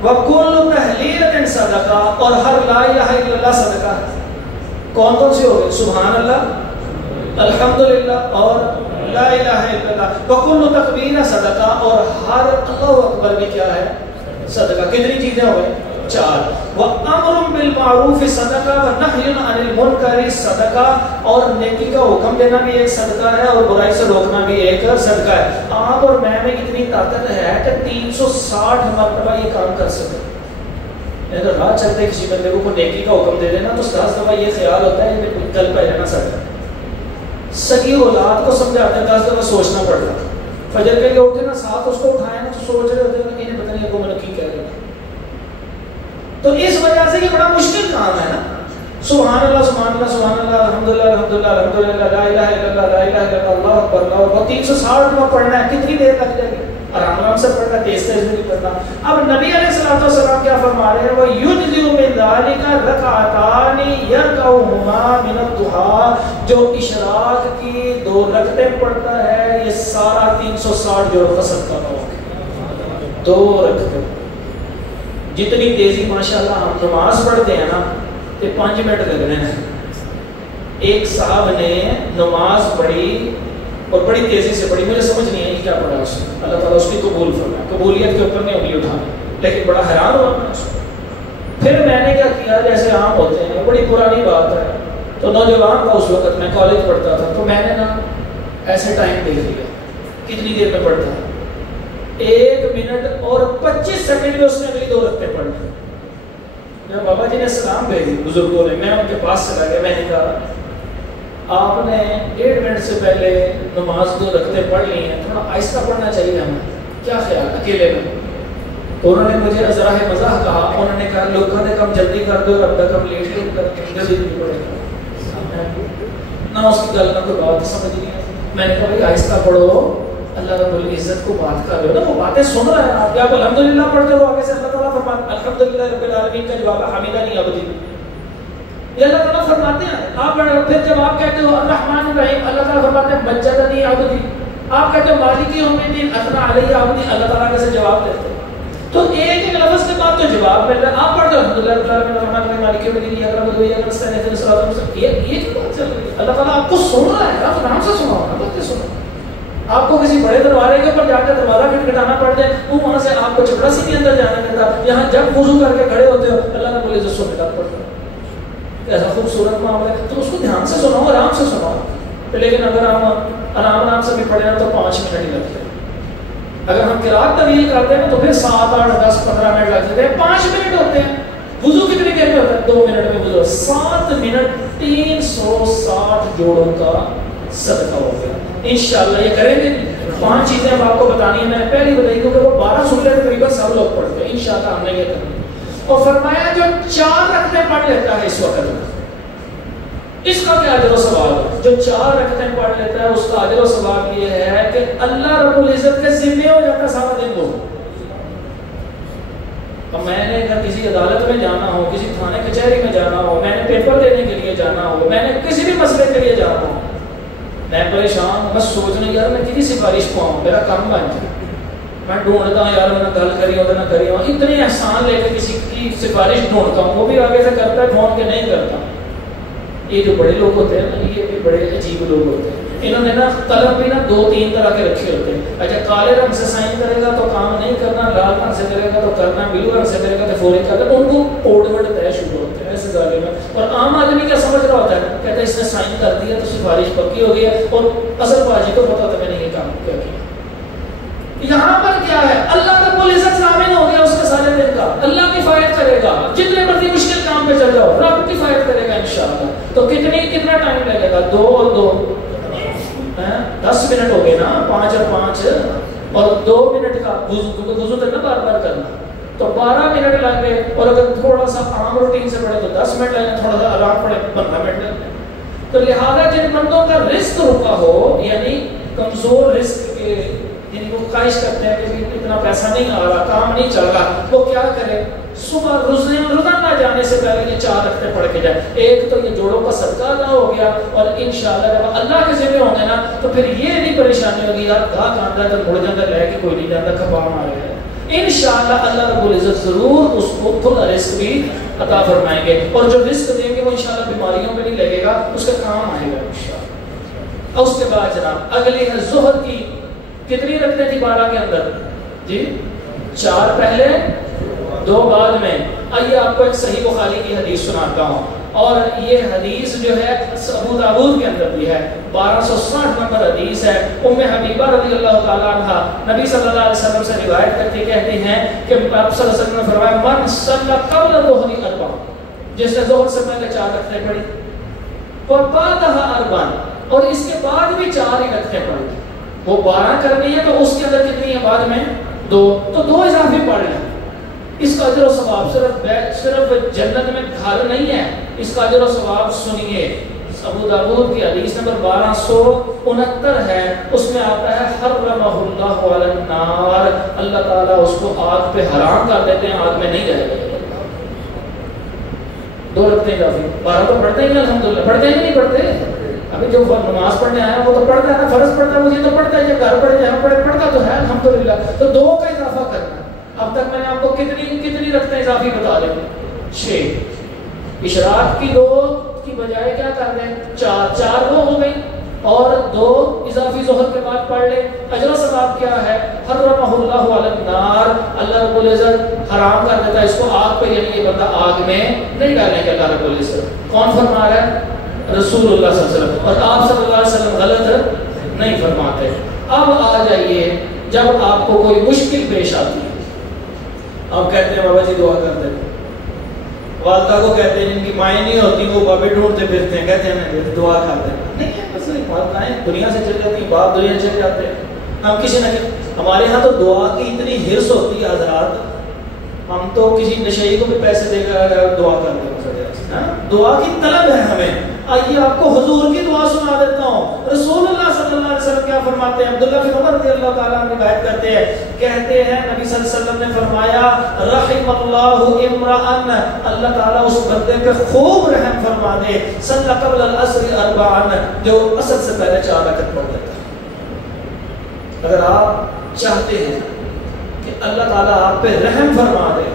وَكُلُّ تَحْلِيلَةٍ صَدَقَةٍ، اور ہر لا الہ الا اللہ صدقہ۔ کون کون سی ہو گئی؟ سبحان اللہ، الحمدللہ اور لا الہ الا اللہ۔ وَكُلُّ تَكْبِيرٍ صَدَقَةٍ، اور ہر اللہ اکبر بھی کیا ہے؟ صدقہ۔ کتنی چیزیں ہو گئی؟ 4۔ وَأَمْرٌ بِالْمَعْرُوفِ صَدَقَةٌ وَنَهْيٌ عَنِ الْمُنكَرِ صَدَقَةٌ، اور نیکی کا حکم دینا بھی ایک صدقہ ہے اور برائی سے روکنا بھی ایک صدقہ ہے۔ آپ اور میں اتنی طاقت ہے کہ 360 مرتبہ یہ کام کر سکتے۔ اگر راہ چلتے کسی بندے کو نیکی کا حکم دے دینا تو 10 دفعہ یہ خیال ہوتا ہے کہ کل پہ رہنا سکتا ہے۔ سگی اولاد کو سمجھاتے ہیں 10 دفعہ سوچنا پڑتا ہے۔ فجر کے لیے اٹھے نا، ساتھ اس کو اٹھائے نا تو سوچ رہے ہوتے ہیں کہ انہیں پتہ نہیں کو میں کی کہہ رہے ہیں۔ تو اس وجہ سے یہ بڑا مشکل کام ہے نا، سبحان اللہ سبحان اللہ سبحان اللہ، الحمدللہ الحمدللہ الحمدللہ، لا الہ الا اللہ لا الہ الا اللہ، اللہ اکبر اللہ اکبر۔ 360 دفعہ پڑھنا ہے، کتنی دیر لگ جائے گی؟ آرام آرام سے پڑھنا، تیز تیز نہیں پڑھنا۔ اب نبی علیہ الصلوۃ والسلام کیا فرما رہے ہیں؟ وہ یجزئ من ذلک رکعتان یرکعهما من الضحى، جو اشراق کی 2 رکعتیں پڑھتا ہے، یہ سارا 360 جو قسم کا ہوگا 2 رکعتیں۔ جتنی تیزی ماشاءاللہ ہم نماز پڑھتے ہیں نا کہ 5 منٹ لگ رہے ہیں۔ ایک صاحب نے نماز پڑھی اور بڑی تیزی سے پڑھی، مجھے سمجھ نہیں آئی کیا پڑھا اس نے، اللہ تعالیٰ اس کی قبول فرمائے، قبولیت کے اوپر نہیں انگلی اٹھانا، لیکن بڑا حیران ہوا میں اس کو۔ پھر میں نے کیا کیا، جیسے عام ہوتے ہیں، بڑی پرانی بات ہے، تو نوجوان تھا اس وقت، میں کالج پڑھتا تھا، تو میں نے نا ایسے ٹائم دیکھ لیا کتنی دیر میں پڑھتا ہے، 1 منٹ اور 25 سیکنڈ میں اس نے اگلی 2 رکعتیں پڑھ لی. جب بابا جی نے سلام بھیجی بزرگوں نے، میں ان کے پاس چلا گیا، میں نے کہا آپ نے 1.5 منٹ سے پہلے نماز 2 رکعتیں پڑھ لی ہیں، تھوڑا آہستہ پڑھنا چاہیے ہمیں، کیا خیال اکیلے میں؟ تو انہوں نے مجھے ذرا مزاح کہا، انہوں نے کہا لوگوں نے کم جلدی کر دو، رب کم لیٹ جلدی نہیں پڑے گا نہ، اس کی گل نہ کوئی بات سمجھ نہیں ہے. میں نے کہا بھائی آہستہ پڑھو، اللہ رب العزت کو بات کر رہے ہو نا، وہ باتیں سن رہے ہیں آپ. آپ الحمدللہ پڑھتے ہو، آگے سے اللہ تعالیٰ فرماتا الحمدللہ رب العالمین کا جواب حمیدنی عبدی، یہ اللہ تعالیٰ فرماتے ہیں. آپ پھر جب آپ کہتے ہو الرحمن الرحیم، اللہ تعالیٰ فرماتے ہیں مجدنی عبدی. آپ کہتے ہو مالک یوم الدین اثنا علی عبدی، اللہ تعالیٰ کیسے جواب دیتے ہیں؟ تو ایک لفظ کے بعد تو جواب مل رہا ہے. آپ پڑھتے ہو الحمدللہ رب العالمین الرحمن الرحیم مالک یوم الدین ایاک نعبد و ایاک نستعین اهدنا الصراط المستقیم. یہ کیا بات چل رہی ہے؟ اللہ تعالیٰ آپ کو سن رہا ہے، آپ آرام سے سنو نا، باتیں سنو. آپ کو کسی بڑے دروازے کے اوپر جا کے دروازہ کھٹکھٹانا پڑ جائے، وہ وہاں سے آپ کو چپڑا سی بھی اندر جانا دیتا. یہاں جب وضو کر کے کھڑے ہوتے ہو اللہ رب العزت سنتا پڑتا ہے. ایسا خوبصورت معاملہ ہے، تو اس کو دھیان سے سنو، آرام سے سنو. لیکن اگر ہم آرام سے بھی پڑھے نا تو 5 منٹ ہی لگتے ہیں. اگر ہم قرات طویل کرتے ہیں تو پھر 7 8 10 15 منٹ لگ جاتے ہیں. 5 منٹ ہوتے ہیں. وضو کتنی دیر میں ہوتا ہے؟ 2 منٹ میں وضو. 7 منٹ 360 جوڑوں کا صدقہ ہو گیا. انشاءاللہ یہ کریں گے. 5 چیزیں اب آپ کو بتانی ہیں. میں نے پہلی بتائی کیونکہ وہ 12 سنتے تقریباً سب لوگ پڑھتے ہیں. انشاءاللہ ہم نے یہ کرنا. اور فرمایا جو 4 رکعتیں پڑھ لیتا ہے اس وقت، اس کا کیا اجر و ثواب ہے؟ جو 4 رکعتیں پڑھ لیتا ہے اس کا اجر و ثواب یہ ہے کہ اللہ رب العزت کے ذمہ ہو جاتا ہے سارا دن وہ. اب میں نے اگر کسی عدالت میں جانا ہو، کسی تھانے کچہری میں جانا ہو، میں نے پیپر دینے کے لیے جانا ہو، میں نے کسی بھی مسئلے کے لیے جانا ہو، میں پریشان ہوں، بس سوچنا یار میں کسی سفارش کو آؤں، میرا کام بن جائے. میں ڈھونڈتا ہوں یار میں گل کری ہوں نہ کری ہوں، اتنے احسان لے کے کسی کی سفارش ڈھونڈتا ہوں، وہ بھی آگے سے کرتا ہے فون کے نہیں کرتا. یہ جو بڑے لوگ ہوتے ہیں نا، یہ بھی بڑے عجیب لوگ ہوتے ہیں. انہوں نے نا قلم بھی نا 2-3 طرح کے رکھے ہوتے ہیں. اچھا کالے رنگ سے سائن کرے گا تو کام نہیں کرنا، لال رنگ سے کرے گا تو کرنا، بلو رنگ سے کرے گا تو فوری کرنا. ان کو کوڈ ورڈ طے شروع ہوتے ہیں ایسے ظالم میں. اور عام آدمی کیا سمجھ رہا ہوتا ہے، کہتا ہے اس نے سائن کر دیا تو سفارش پکی ہو گئی ہے، اور اصل باجی کو پتا ہوتا ہے میں نے یہ کام کیا کیا. یہاں پر کیا ہے؟ اللہ رب العزت ضامن ہو گیا اس کے سارے دن کا. اللہ کفایت کرے گا. جتنے مرضی مشکل کام پہ چل جاؤ رب کفایت کرے گا انشاءاللہ. تو کتنا ٹائم لگے گا؟ 2 اور 2 10 منٹ ہو گئے نا. 5 اور 5 اور 2 منٹ کا وضو کرنا بار بار کرنا تو 12 منٹ لگ گئے. اور اگر تھوڑا سا عام روٹین سے پڑھے تو 10 منٹ لگے، تھوڑا سا آرام پڑے 15 منٹ لگے. تو لہذا جن بندوں کا رزق رکا ہو، یعنی کمزور رزق کے، یعنی وہ خواہش کرتے ہیں کہ اتنا پیسہ نہیں آ رہا، کام نہیں چل رہا، وہ کیا کرے؟ صبح روزانہ جانے سے پہلے یہ 4 رکعتیں پڑھ کے جائے. ایک تو یہ جوڑوں کا صدقہ ادا ہو گیا، اور انشاءاللہ جب اللہ کے ذمہ ہوں گے نا تو پھر یہ نہیں پریشانی ہوگی یار گاہ کاندہ تو مڑ جاتا لے کے کوئی نہیں جاتا، کھپام آ گیا. انشاءاللہ اللہ رب العزت ضرور اس کو تھوڑا رزق بھی عطا فرمائیں گے، اور جو رزق دیں گے وہ انشاءاللہ بیماریوں پہ نہیں لگے گا، اس کا کام آئے گا انشاءاللہ. اور اس کے بعد جناب اگلی ہے ظہر کی. کتنی رکھتے تھی 12 کے اندر؟ جی 4 پہلے 2 بعد میں. آئیے آپ کو ایک صحیح بخاری کی حدیث سناتا ہوں، اور یہ حدیث جو ہے ابو داؤد کے اندر بھی ہے. 1260 نمبر حدیث ہے. ام حبیبہ رضی اللہ تعالی عنہ نبی صلی اللہ علیہ وسلم سے روایت کرتی کہتی ہیں کہ آپ صلی اللہ علیہ وسلم نے فرمایا من صلی قبل الظہر 4، جس نے ظہر سے پہلے 4 رکعتیں پڑھی، وبعدها 4، اور اس کے بعد بھی 4 ہی رکعتیں پڑھی. وہ 12 کرنی ہے تو اس کے اندر کتنی ہے بعد میں؟ 2، تو 2 اضافی پڑھ لیں. اس کا اجر و ثواب صرف جنت میں گھر نہیں ہے، اس کا اجر و ثواب سنیے. ابو داؤد کی حدیث نمبر 1269 ہے، اس میں آتا ہے حرمہ اللہ علی النار، اللہ تعالیٰ اس کو آگ پہ حرام کر دیتے ہیں، آگ میں نہیں جائے گا. 2 رکعتیں کافی. 12 تو پڑھتے ہیں الحمدللہ. پڑھتے ہیں نہیں پڑھتے؟ ابھی جو نماز پڑھنے آیا وہ تو پڑھتا ہے نا، فرض پڑھتا ہے، مجھے تو پڑھتا ہے، جب گھر پڑھے جہاں پڑھے پڑھتا تو ہے الحمدللہ. تو 2 کا اضافہ کرنا. اب تک میں نے آپ کو کتنی رکعتیں اضافی بتا دیں؟ 6. اشراق کی 2 کی بجائے کیا کر دیں؟ 4 وہ ہو گئی، اور 2 اضافی ظہر کے بعد پڑھ لیں. اجر و ثواب کیا ہے؟ حرمہ اللہ علی النار، اللہ رب العزت حرام کر دیتا ہے اس کو آگ پہ، یعنی یہ بندہ آگ میں نہیں ڈالیں گے اللہ رب العزت. کون فرما رہا ہے؟ رسول اللہ صلی اللہ علیہ وسلم. اور آپ صلی اللہ علیہ وسلم غلط نہیں فرماتے. اب آ جائیے جب آپ کو کوئی مشکل پیش آتی ہے، آپ کہتے ہیں بابا جی دعا کر دیں، والدہ کو کہتے ہیں جن کی مائیں نہیں ہوتی وہ بابے ڈھونڈتے پھرتے ہیں، کہتے ہیں دعا کر دیں، نہیں ہے بس والدائیں دنیا سے چل جاتی ہیں، باپ دنیا چل جاتے ہیں، ہم کسی نہ ہمارے ہاں تو دعا کی اتنی حرص ہوتی ہے حضرات، ہم تو کسی نشئی کو بھی پیسے دے کر دعا کر دیں، دعا کی طلب ہے ہمیں۔ آئیے آپ کو حضور کی دعا سنا دیتا ہوں، رسول اللہ صلی اللہ علیہ وسلم کیا فرماتے ہیں، عبداللہ بن عمر رضی اللہ تعالیٰ عنہ روایت کرتے ہیں، کہتے ہیں نبی صلی اللہ علیہ وسلم نے فرمایا رحم اللہ امرأن، اللہ تعالیٰ اس بندے پہ خوب رحم فرما دے، صلی قبل العصر اربعا، جو عصر سے پہلے 4 رکعت پڑھ لیتا ہے۔ اگر آپ چاہتے ہیں کہ اللہ تعالیٰ آپ پہ رحم فرما دے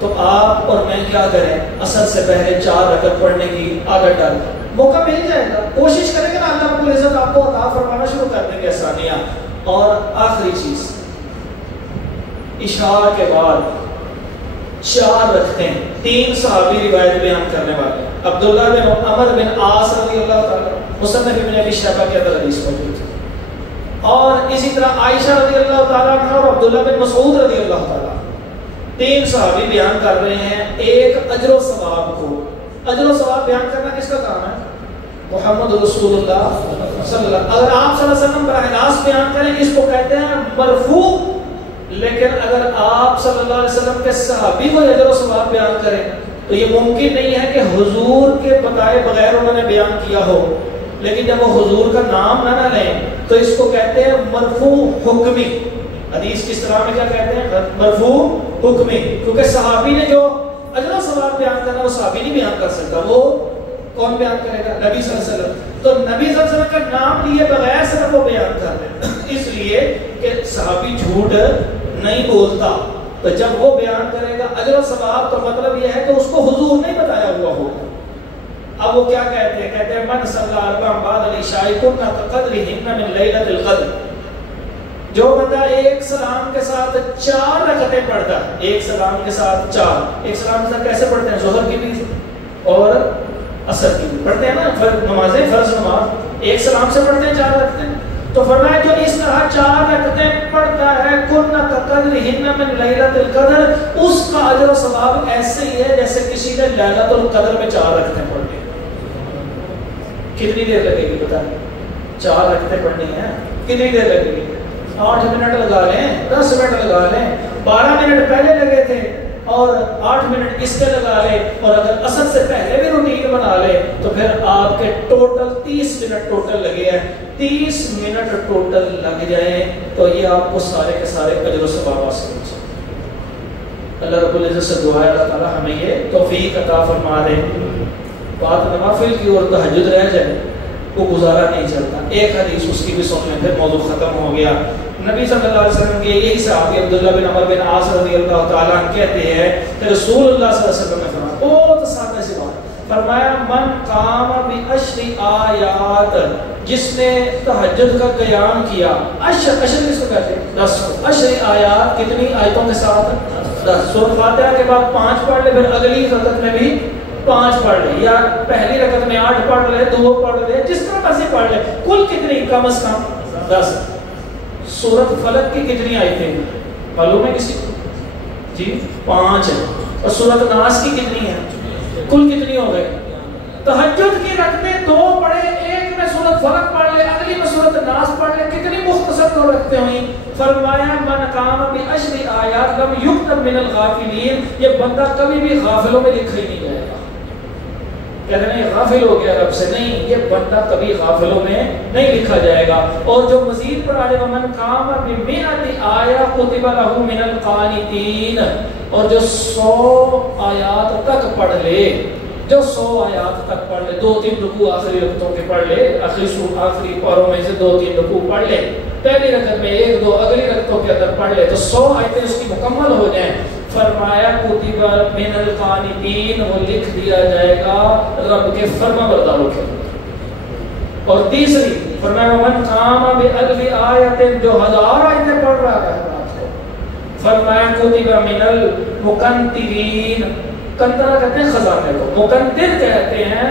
تو آپ اور میں کیا کریں، عصر سے پہلے 4 رکعت پڑھنے کی عادت ڈالیں، موقع مل جائے گا، کوشش کریں گے نا، اللہ رب العزت آپ کو عطا فرمانا شروع کر دیں گے آسانیاں۔ اور آخری چیز، عشاء کے بعد 4 رکعتیں، 3 صحابی روایت بیان کرنے والے ہیں، عبداللہ بن عمر بن عاص رضی اللہ تعالیٰ، مصنف ابن ابی شیبہ کے اندر حدیث موجود ہے، اور اسی طرح عائشہ رضی اللہ تعالیٰ عنہ اور عبداللہ بن مسعود رضی اللہ تعالیٰ، 3 صحابی بیان کر رہے ہیں ایک اجر و ثواب کو۔ اجر و ثواب بیان کرنا کس کا کام ہے؟ محمد رسول اللہ صلی اللہ علیہ وسلم۔ اگر آپ صلی اللہ علیہ وسلم براہ راست بیان کریں اس کو کہتے ہیں مرفوع، لیکن اگر آپ صلی اللہ علیہ وسلم کے صحابی کو اجر و ثواب بیان کریں تو یہ ممکن نہیں ہے کہ حضور کے بتائے بغیر انہوں نے بیان کیا ہو، لیکن جب وہ حضور کا نام نہ لیں تو اس کو کہتے ہیں مرفوع حکمی۔ حدیث کس طرح میں کیا کہتے ہیں؟ مرفوع حکمی، کیونکہ صحابی نے جو اجر و ثواب بیان کرنا وہ صحابی نہیں بیان کر سکتا، وہ کون بیان کرے گا؟ نبی صلی اللہ علیہ وسلم۔ تو نبی صلی اللہ علیہ وسلم کا نام لیے بغیر صرف وہ بیان کر رہے ہیں، اس لیے کہ صحابی جھوٹ نہیں بولتا، تو جب وہ بیان کرے گا اجر و ثواب تو مطلب یہ ہے کہ اس کو حضور نہیں بتایا ہوا ہوگا۔ اب وہ کیا کہتے ہیں؟ کہتے ہیں من صلی اربعا بعد العشاء کن کقدرہن من لیلۃ القدر، جو بندہ ایک سلام کے ساتھ 4 رکعتیں پڑھتا ہے، ایک سلام کے ساتھ 4، ایک سلام کے ساتھ کیسے پڑھتے ہیں؟ ظہر کی بھی اور عصر کی بھی پڑھتے ہیں نا، نمازیں فرض نماز ایک سلام سے پڑھتے ہیں 4 رکعتیں، تو فرمایا جو اس طرح 4 رکعتیں پڑھتا ہے کن کقدرہن من لیلۃ القدر، اس کا اجر و ثواب ایسے ہی ہے جیسے کسی نے لیلۃ القدر میں 4 رکعتیں پڑھی۔ کتنی دیر لگے گی بتا؟ 4 رکعتیں پڑھنی ہیں، کتنی دیر لگے گی؟ 8 منٹ لگا لیں، 10 منٹ لگا لیں، 12 منٹ پہلے لگے تھے اور 8 منٹ اس کے لگا لیں، اور اگر عصر سے پہلے بھی روٹین بنا لیں تو پھر آپ کے ٹوٹل 30 منٹ ٹوٹل لگے ہیں، 30 منٹ ٹوٹل لگ جائیں تو یہ آپ کو سارے کے سارے اجر و ثواب حاصل ہو سکتے۔ اللہ رب العزت سے دعا ہے اللہ تعالیٰ ہمیں یہ توفیق عطا فرما دے۔ بات نوافل کی اور تہجد رہ جائے وہ گزارا نہیں چلتا۔ ایک حدیث اس کی بھی سن لیں پھر موضوع ختم ہو گیا۔ نبی صلی اللہ علیہ وسلم کے یہی صحابی عبداللہ بن عمر بن عاص رضی اللہ تعالیٰ عنہ کہتے ہیں کہ رسول اللہ صلی اللہ علیہ وسلم نے فرمایا، بہت سادہ سی بات، فرمایا من قام بعشر آیات، جس نے تہجد کا قیام کیا، عشر کس کو کہتے ہیں؟ 10، 10 آیات، کتنی آیتوں کے ساتھ؟ 10۔ سورۃ فاتحہ کے بعد 5 پڑھ لے، پھر اگلی رکعت میں بھی 5 پڑھ لے، یا پہلی رکعت میں 8 پڑھ لے، 2 پڑھ لے، جس طرح مرضی پڑھ لے، کل کتنی؟ کم از کم 10۔ سورۃ فلق کی کتنی آیتیں معلوم ہے کسی کو؟ جی 5 ہے۔ اور سورۃ ناس کی کتنی ہے؟ کل کتنی ہو گئی؟ تہجد کی رکعتیں 2 پڑھے، ایک میں سورۃ فلق پڑھ لے، اگلی میں سورۃ ناس پڑھ لے، کتنی مختصر 2 رکعتیں ہوئیں۔ فرمایا من قام بعشر آیات لم یکتب من الغافلین، یہ بندہ کبھی بھی غافلوں میں لکھا ہی نہیں جائے گا۔ کہتے ہیں غافل ہو گیا رب سے، نہیں، یہ بندہ کبھی غافلوں میں نہیں لکھا جائے گا۔ اور جو مزید پڑھا جائے گا من قام بمئۃ آیہ کتب لہ من القانتین، اور جو 100 آیات تک پڑھ لے، جو 100 آیات تک پڑھ لے، 2-3 رکوع آخری رکعتوں کے پڑھ لے، آخری پاروں میں سے 2-3 رکوع پڑھ لے، پہلی رکعت میں 1-2 اگلی رکعتوں کے اندر پڑھ لے، تو 100 آیتیں اس کی مکمل ہو جائیں، فرمایا کتب من القانتین، وہ لکھ دیا جائے گا رب کے فرما برداروں کے۔ اور تیسری فرمایا من قام بألف آیت، جو 1000 آیتیں پڑھ رہا ہے رات کو، فرمایا کتب من المقنطرین، کنترا کہتے ہیں خزانے کو، مقنطر کہتے ہیں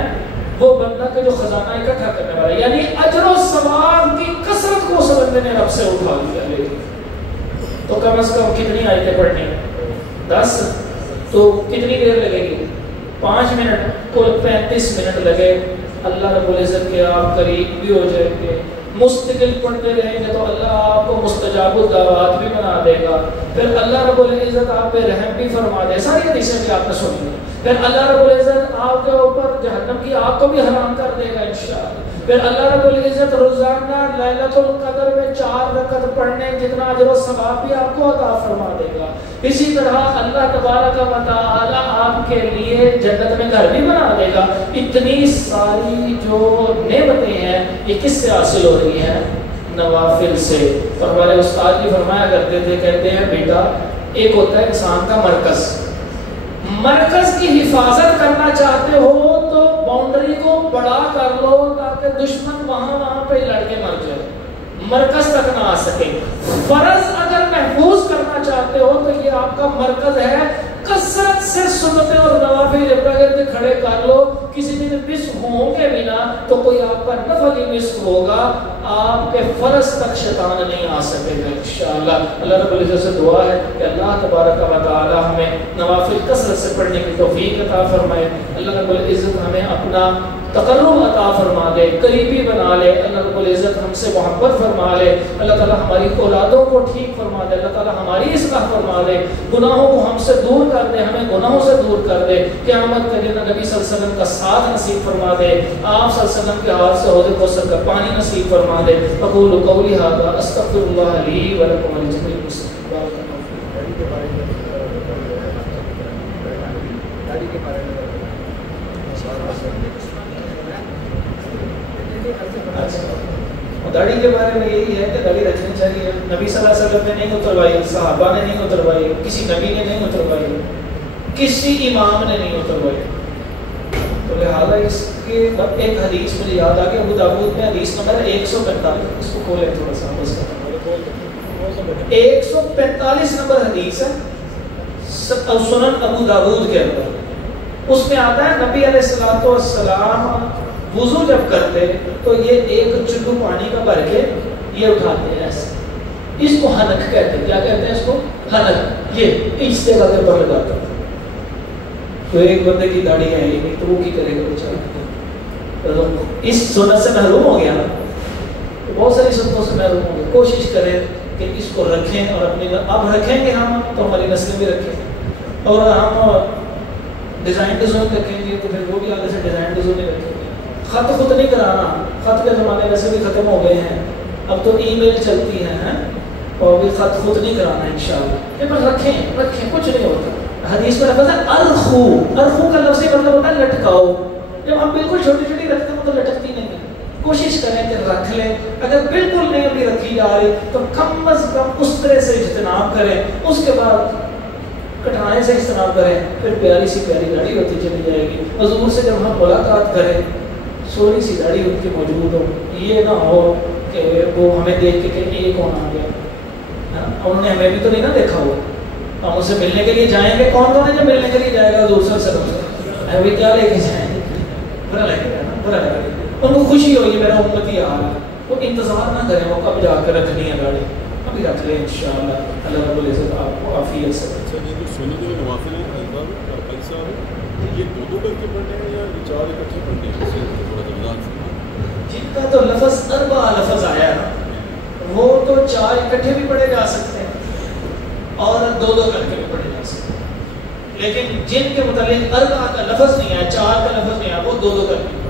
وہ بندہ کا جو خزانہ اکٹھا کرنے والا ہے، یعنی اجر و ثواب کی کثرت کو اس بندے نے رب سے اٹھا لیا. تو کم از کم کتنی آیتیں پڑھنی ہیں؟ 10. تو کتنی دیر لگے گی؟ 5 منٹ. کل 35 منٹ لگے. اللہ رب العزت کے آپ قریب بھی ہو جائیں گے. مستقل پڑھتے رہیں گے تو اللہ آپ کو مستجاب الدعوات بھی بنا دے گا. پھر اللہ رب العزت آپ پہ رحم بھی فرما دے. ساری حدیثیں بھی آپ نے سنی ہیں. پھر اللہ رب العزت آپ کے اوپر جہنم کی آگ کو بھی حرام کر دے گا انشاءاللہ. پھر اللہ رب العزت روزانہ لیلۃ القدر میں 4 رکعت پڑھنے جتنا اجر و ثواب بھی آپ کو عطا فرما دے گا. اسی طرح اللہ تبارک و تعالی آپ کے لیے جنت میں گھر بھی بنا دے گا. اتنی ساری جو نعمتیں ہیں یہ کس سے حاصل ہو رہی ہیں؟ نوافل سے. اور ہمارے استاد بھی فرمایا کرتے تھے، کہتے ہیں بیٹا ایک ہوتا ہے انسان کا مرکز کی حفاظت کرنا چاہتے ہو تو باؤنڈری کو بڑا کر لو تاکہ دشمن وہاں پہ لڑ کے مر جائے، مرکز تک نہ آ سکے. فرض اگر محفوظ کرنا چاہتے ہو تو یہ آپ کا مرکز ہے. کثرت سے سنتیں اور نوافل ارد کھڑے کر لو. کسی دن مس ہوں گے بھی نہ تو کوئی آپ کا نفل ہی مس ہوگا. آپ کے فرض تک شیطان نہیں آ سکے گا انشاءاللہ. اللہ رب العزت سے دعا ہے کہ اللہ تبارک و تعالی ہمیں نوافل کثرت سے پڑھنے کی توفیق عطا فرمائے. اللہ رب العزت ہمیں اپنا تقرب عطا فرما دے، قریبی بنا لے. اللہ رب العزت ہم سے محبت فرما لے. اللہ تعالیٰ ہماری اولادوں کو ٹھیک فرما دے. اللہ تعالیٰ ہماری اصلاح فرما دے. گناہوں کو ہم سے دور کر دے، ہمیں گناہوں سے دور کر دے. قیامت کے دن نبی صلی اللہ علیہ وسلم کا ساتھ نصیب فرما دے. آپ صلی اللہ علیہ وسلم کے ہاتھ سے حوض کوثر کا پانی نصیب فرما دے. اقول قولی ھذا استغفر اللہ لی ولکم ولجميع المسلمین. داڑھی کے بارے میں یہی ہے کہ داڑھی رکھنی چاہیے. نبی صلی اللہ علیہ وسلم نے نہیں اتروائی، صحابہ نے نہیں اتروائی، کسی نبی نے نہیں اتروائی، کسی امام نے نہیں اتروائی. تو لہٰذا اس کے ایک حدیث مجھے یاد آ گیا، ابو داؤد میں حدیث نمبر 145. اس کو کھولیں تھوڑا سا. 145 نمبر حدیث ہے سنن ابو داؤد کے اندر. اس میں آتا ہے نبی علیہ الصلوۃ والسلام وضو جب کرتے تو یہ ایک چلو پانی کا بھر کے یہ اٹھاتے ہیں ایسے. اس کو حنک کہتے ہیں. کیا کہتے ہیں اس کو؟ حنک. یہ اس جگہ کے اوپر لگاتا ہے. تو ایک بندے کی داڑھی ہے یہ نہیں تو وہ کی کرے گا بیچارہ؟ اس سنت سے محروم ہو گیا نا. تو بہت ساری سنتوں سے محروم ہو گئے. کوشش کریں کہ اس کو رکھیں اور اپنی اب رکھیں گے ہم تو ہماری نسلیں بھی رکھیں. اور ہم ڈیزائن ڈیزائن رکھیں گے تو پھر وہ بھی آگے سے ڈیزائن ڈیزائن رکھیں گے. خط خود نہیں کرانا. خط کے زمانے ویسے بھی ختم ہو گئے ہیں. اب تو ای میل چلتی ہے اور بھی خط خود نہیں کرانا انشاءاللہ. یہ بس رکھیں کچھ نہیں ہوتا. حدیث میں لفظ ہے ارخو. ارخو کا لفظ مطلب ہوتا ہے لٹکاؤ. جب ہم بالکل چھوٹی چھوٹی رکھتے ہیں تو لٹکتی نہیں ہے. کوشش کریں کہ رکھ لیں. اگر بالکل نہیں ابھی رکھی جا رہی تو کم از کم اس طرح سے اجتناب کریں. اس کے بعد کٹانے سے اجتناب کریں. پھر پیاری سی پیاری داڑھی ہوتی چلی جائے گی. حضور سے جب ہم ملاقات کریں سوری سی داڑھی ان کی موجود ہو. یہ نہ ہو کہ وہ ہمیں دیکھ کے کہ یہ کون آ گیا. انہوں نے ہمیں بھی تو نہیں نا دیکھا ہوا. ہم اسے ملنے کے لیے جائیں گے. کون ہے جو ملنے کے لیے جائے گا حضور صلی اللہ علیہ وسلم؟ ابھی کیا لے کے جائیں گے؟ برا لگے گا نا. برا لگے گا. ان کو خوشی ہوگی میرا امتی آ رہا ہے. وہ انتظار نہ کریں وہ کب جا کر رکھنی ہے داڑھی. ابھی رکھ لیں انشاءاللہ. اللہ رب العزت آپ کو عافیت سے. یہ دو کر کے پڑھنے ہیں یا 4 اکٹھے پڑھنے ہیں؟ جن کا تو لفظ اربع لفظ آیا نا وہ تو 4 اکٹھے بھی پڑھے جا سکتے ہیں اور 2 کر کے بھی پڑھے جا سکتے ہیں. لیکن جن کے متعلق اربع کا لفظ نہیں آیا، 4 کا لفظ نہیں آیا، وہ 2 کر کے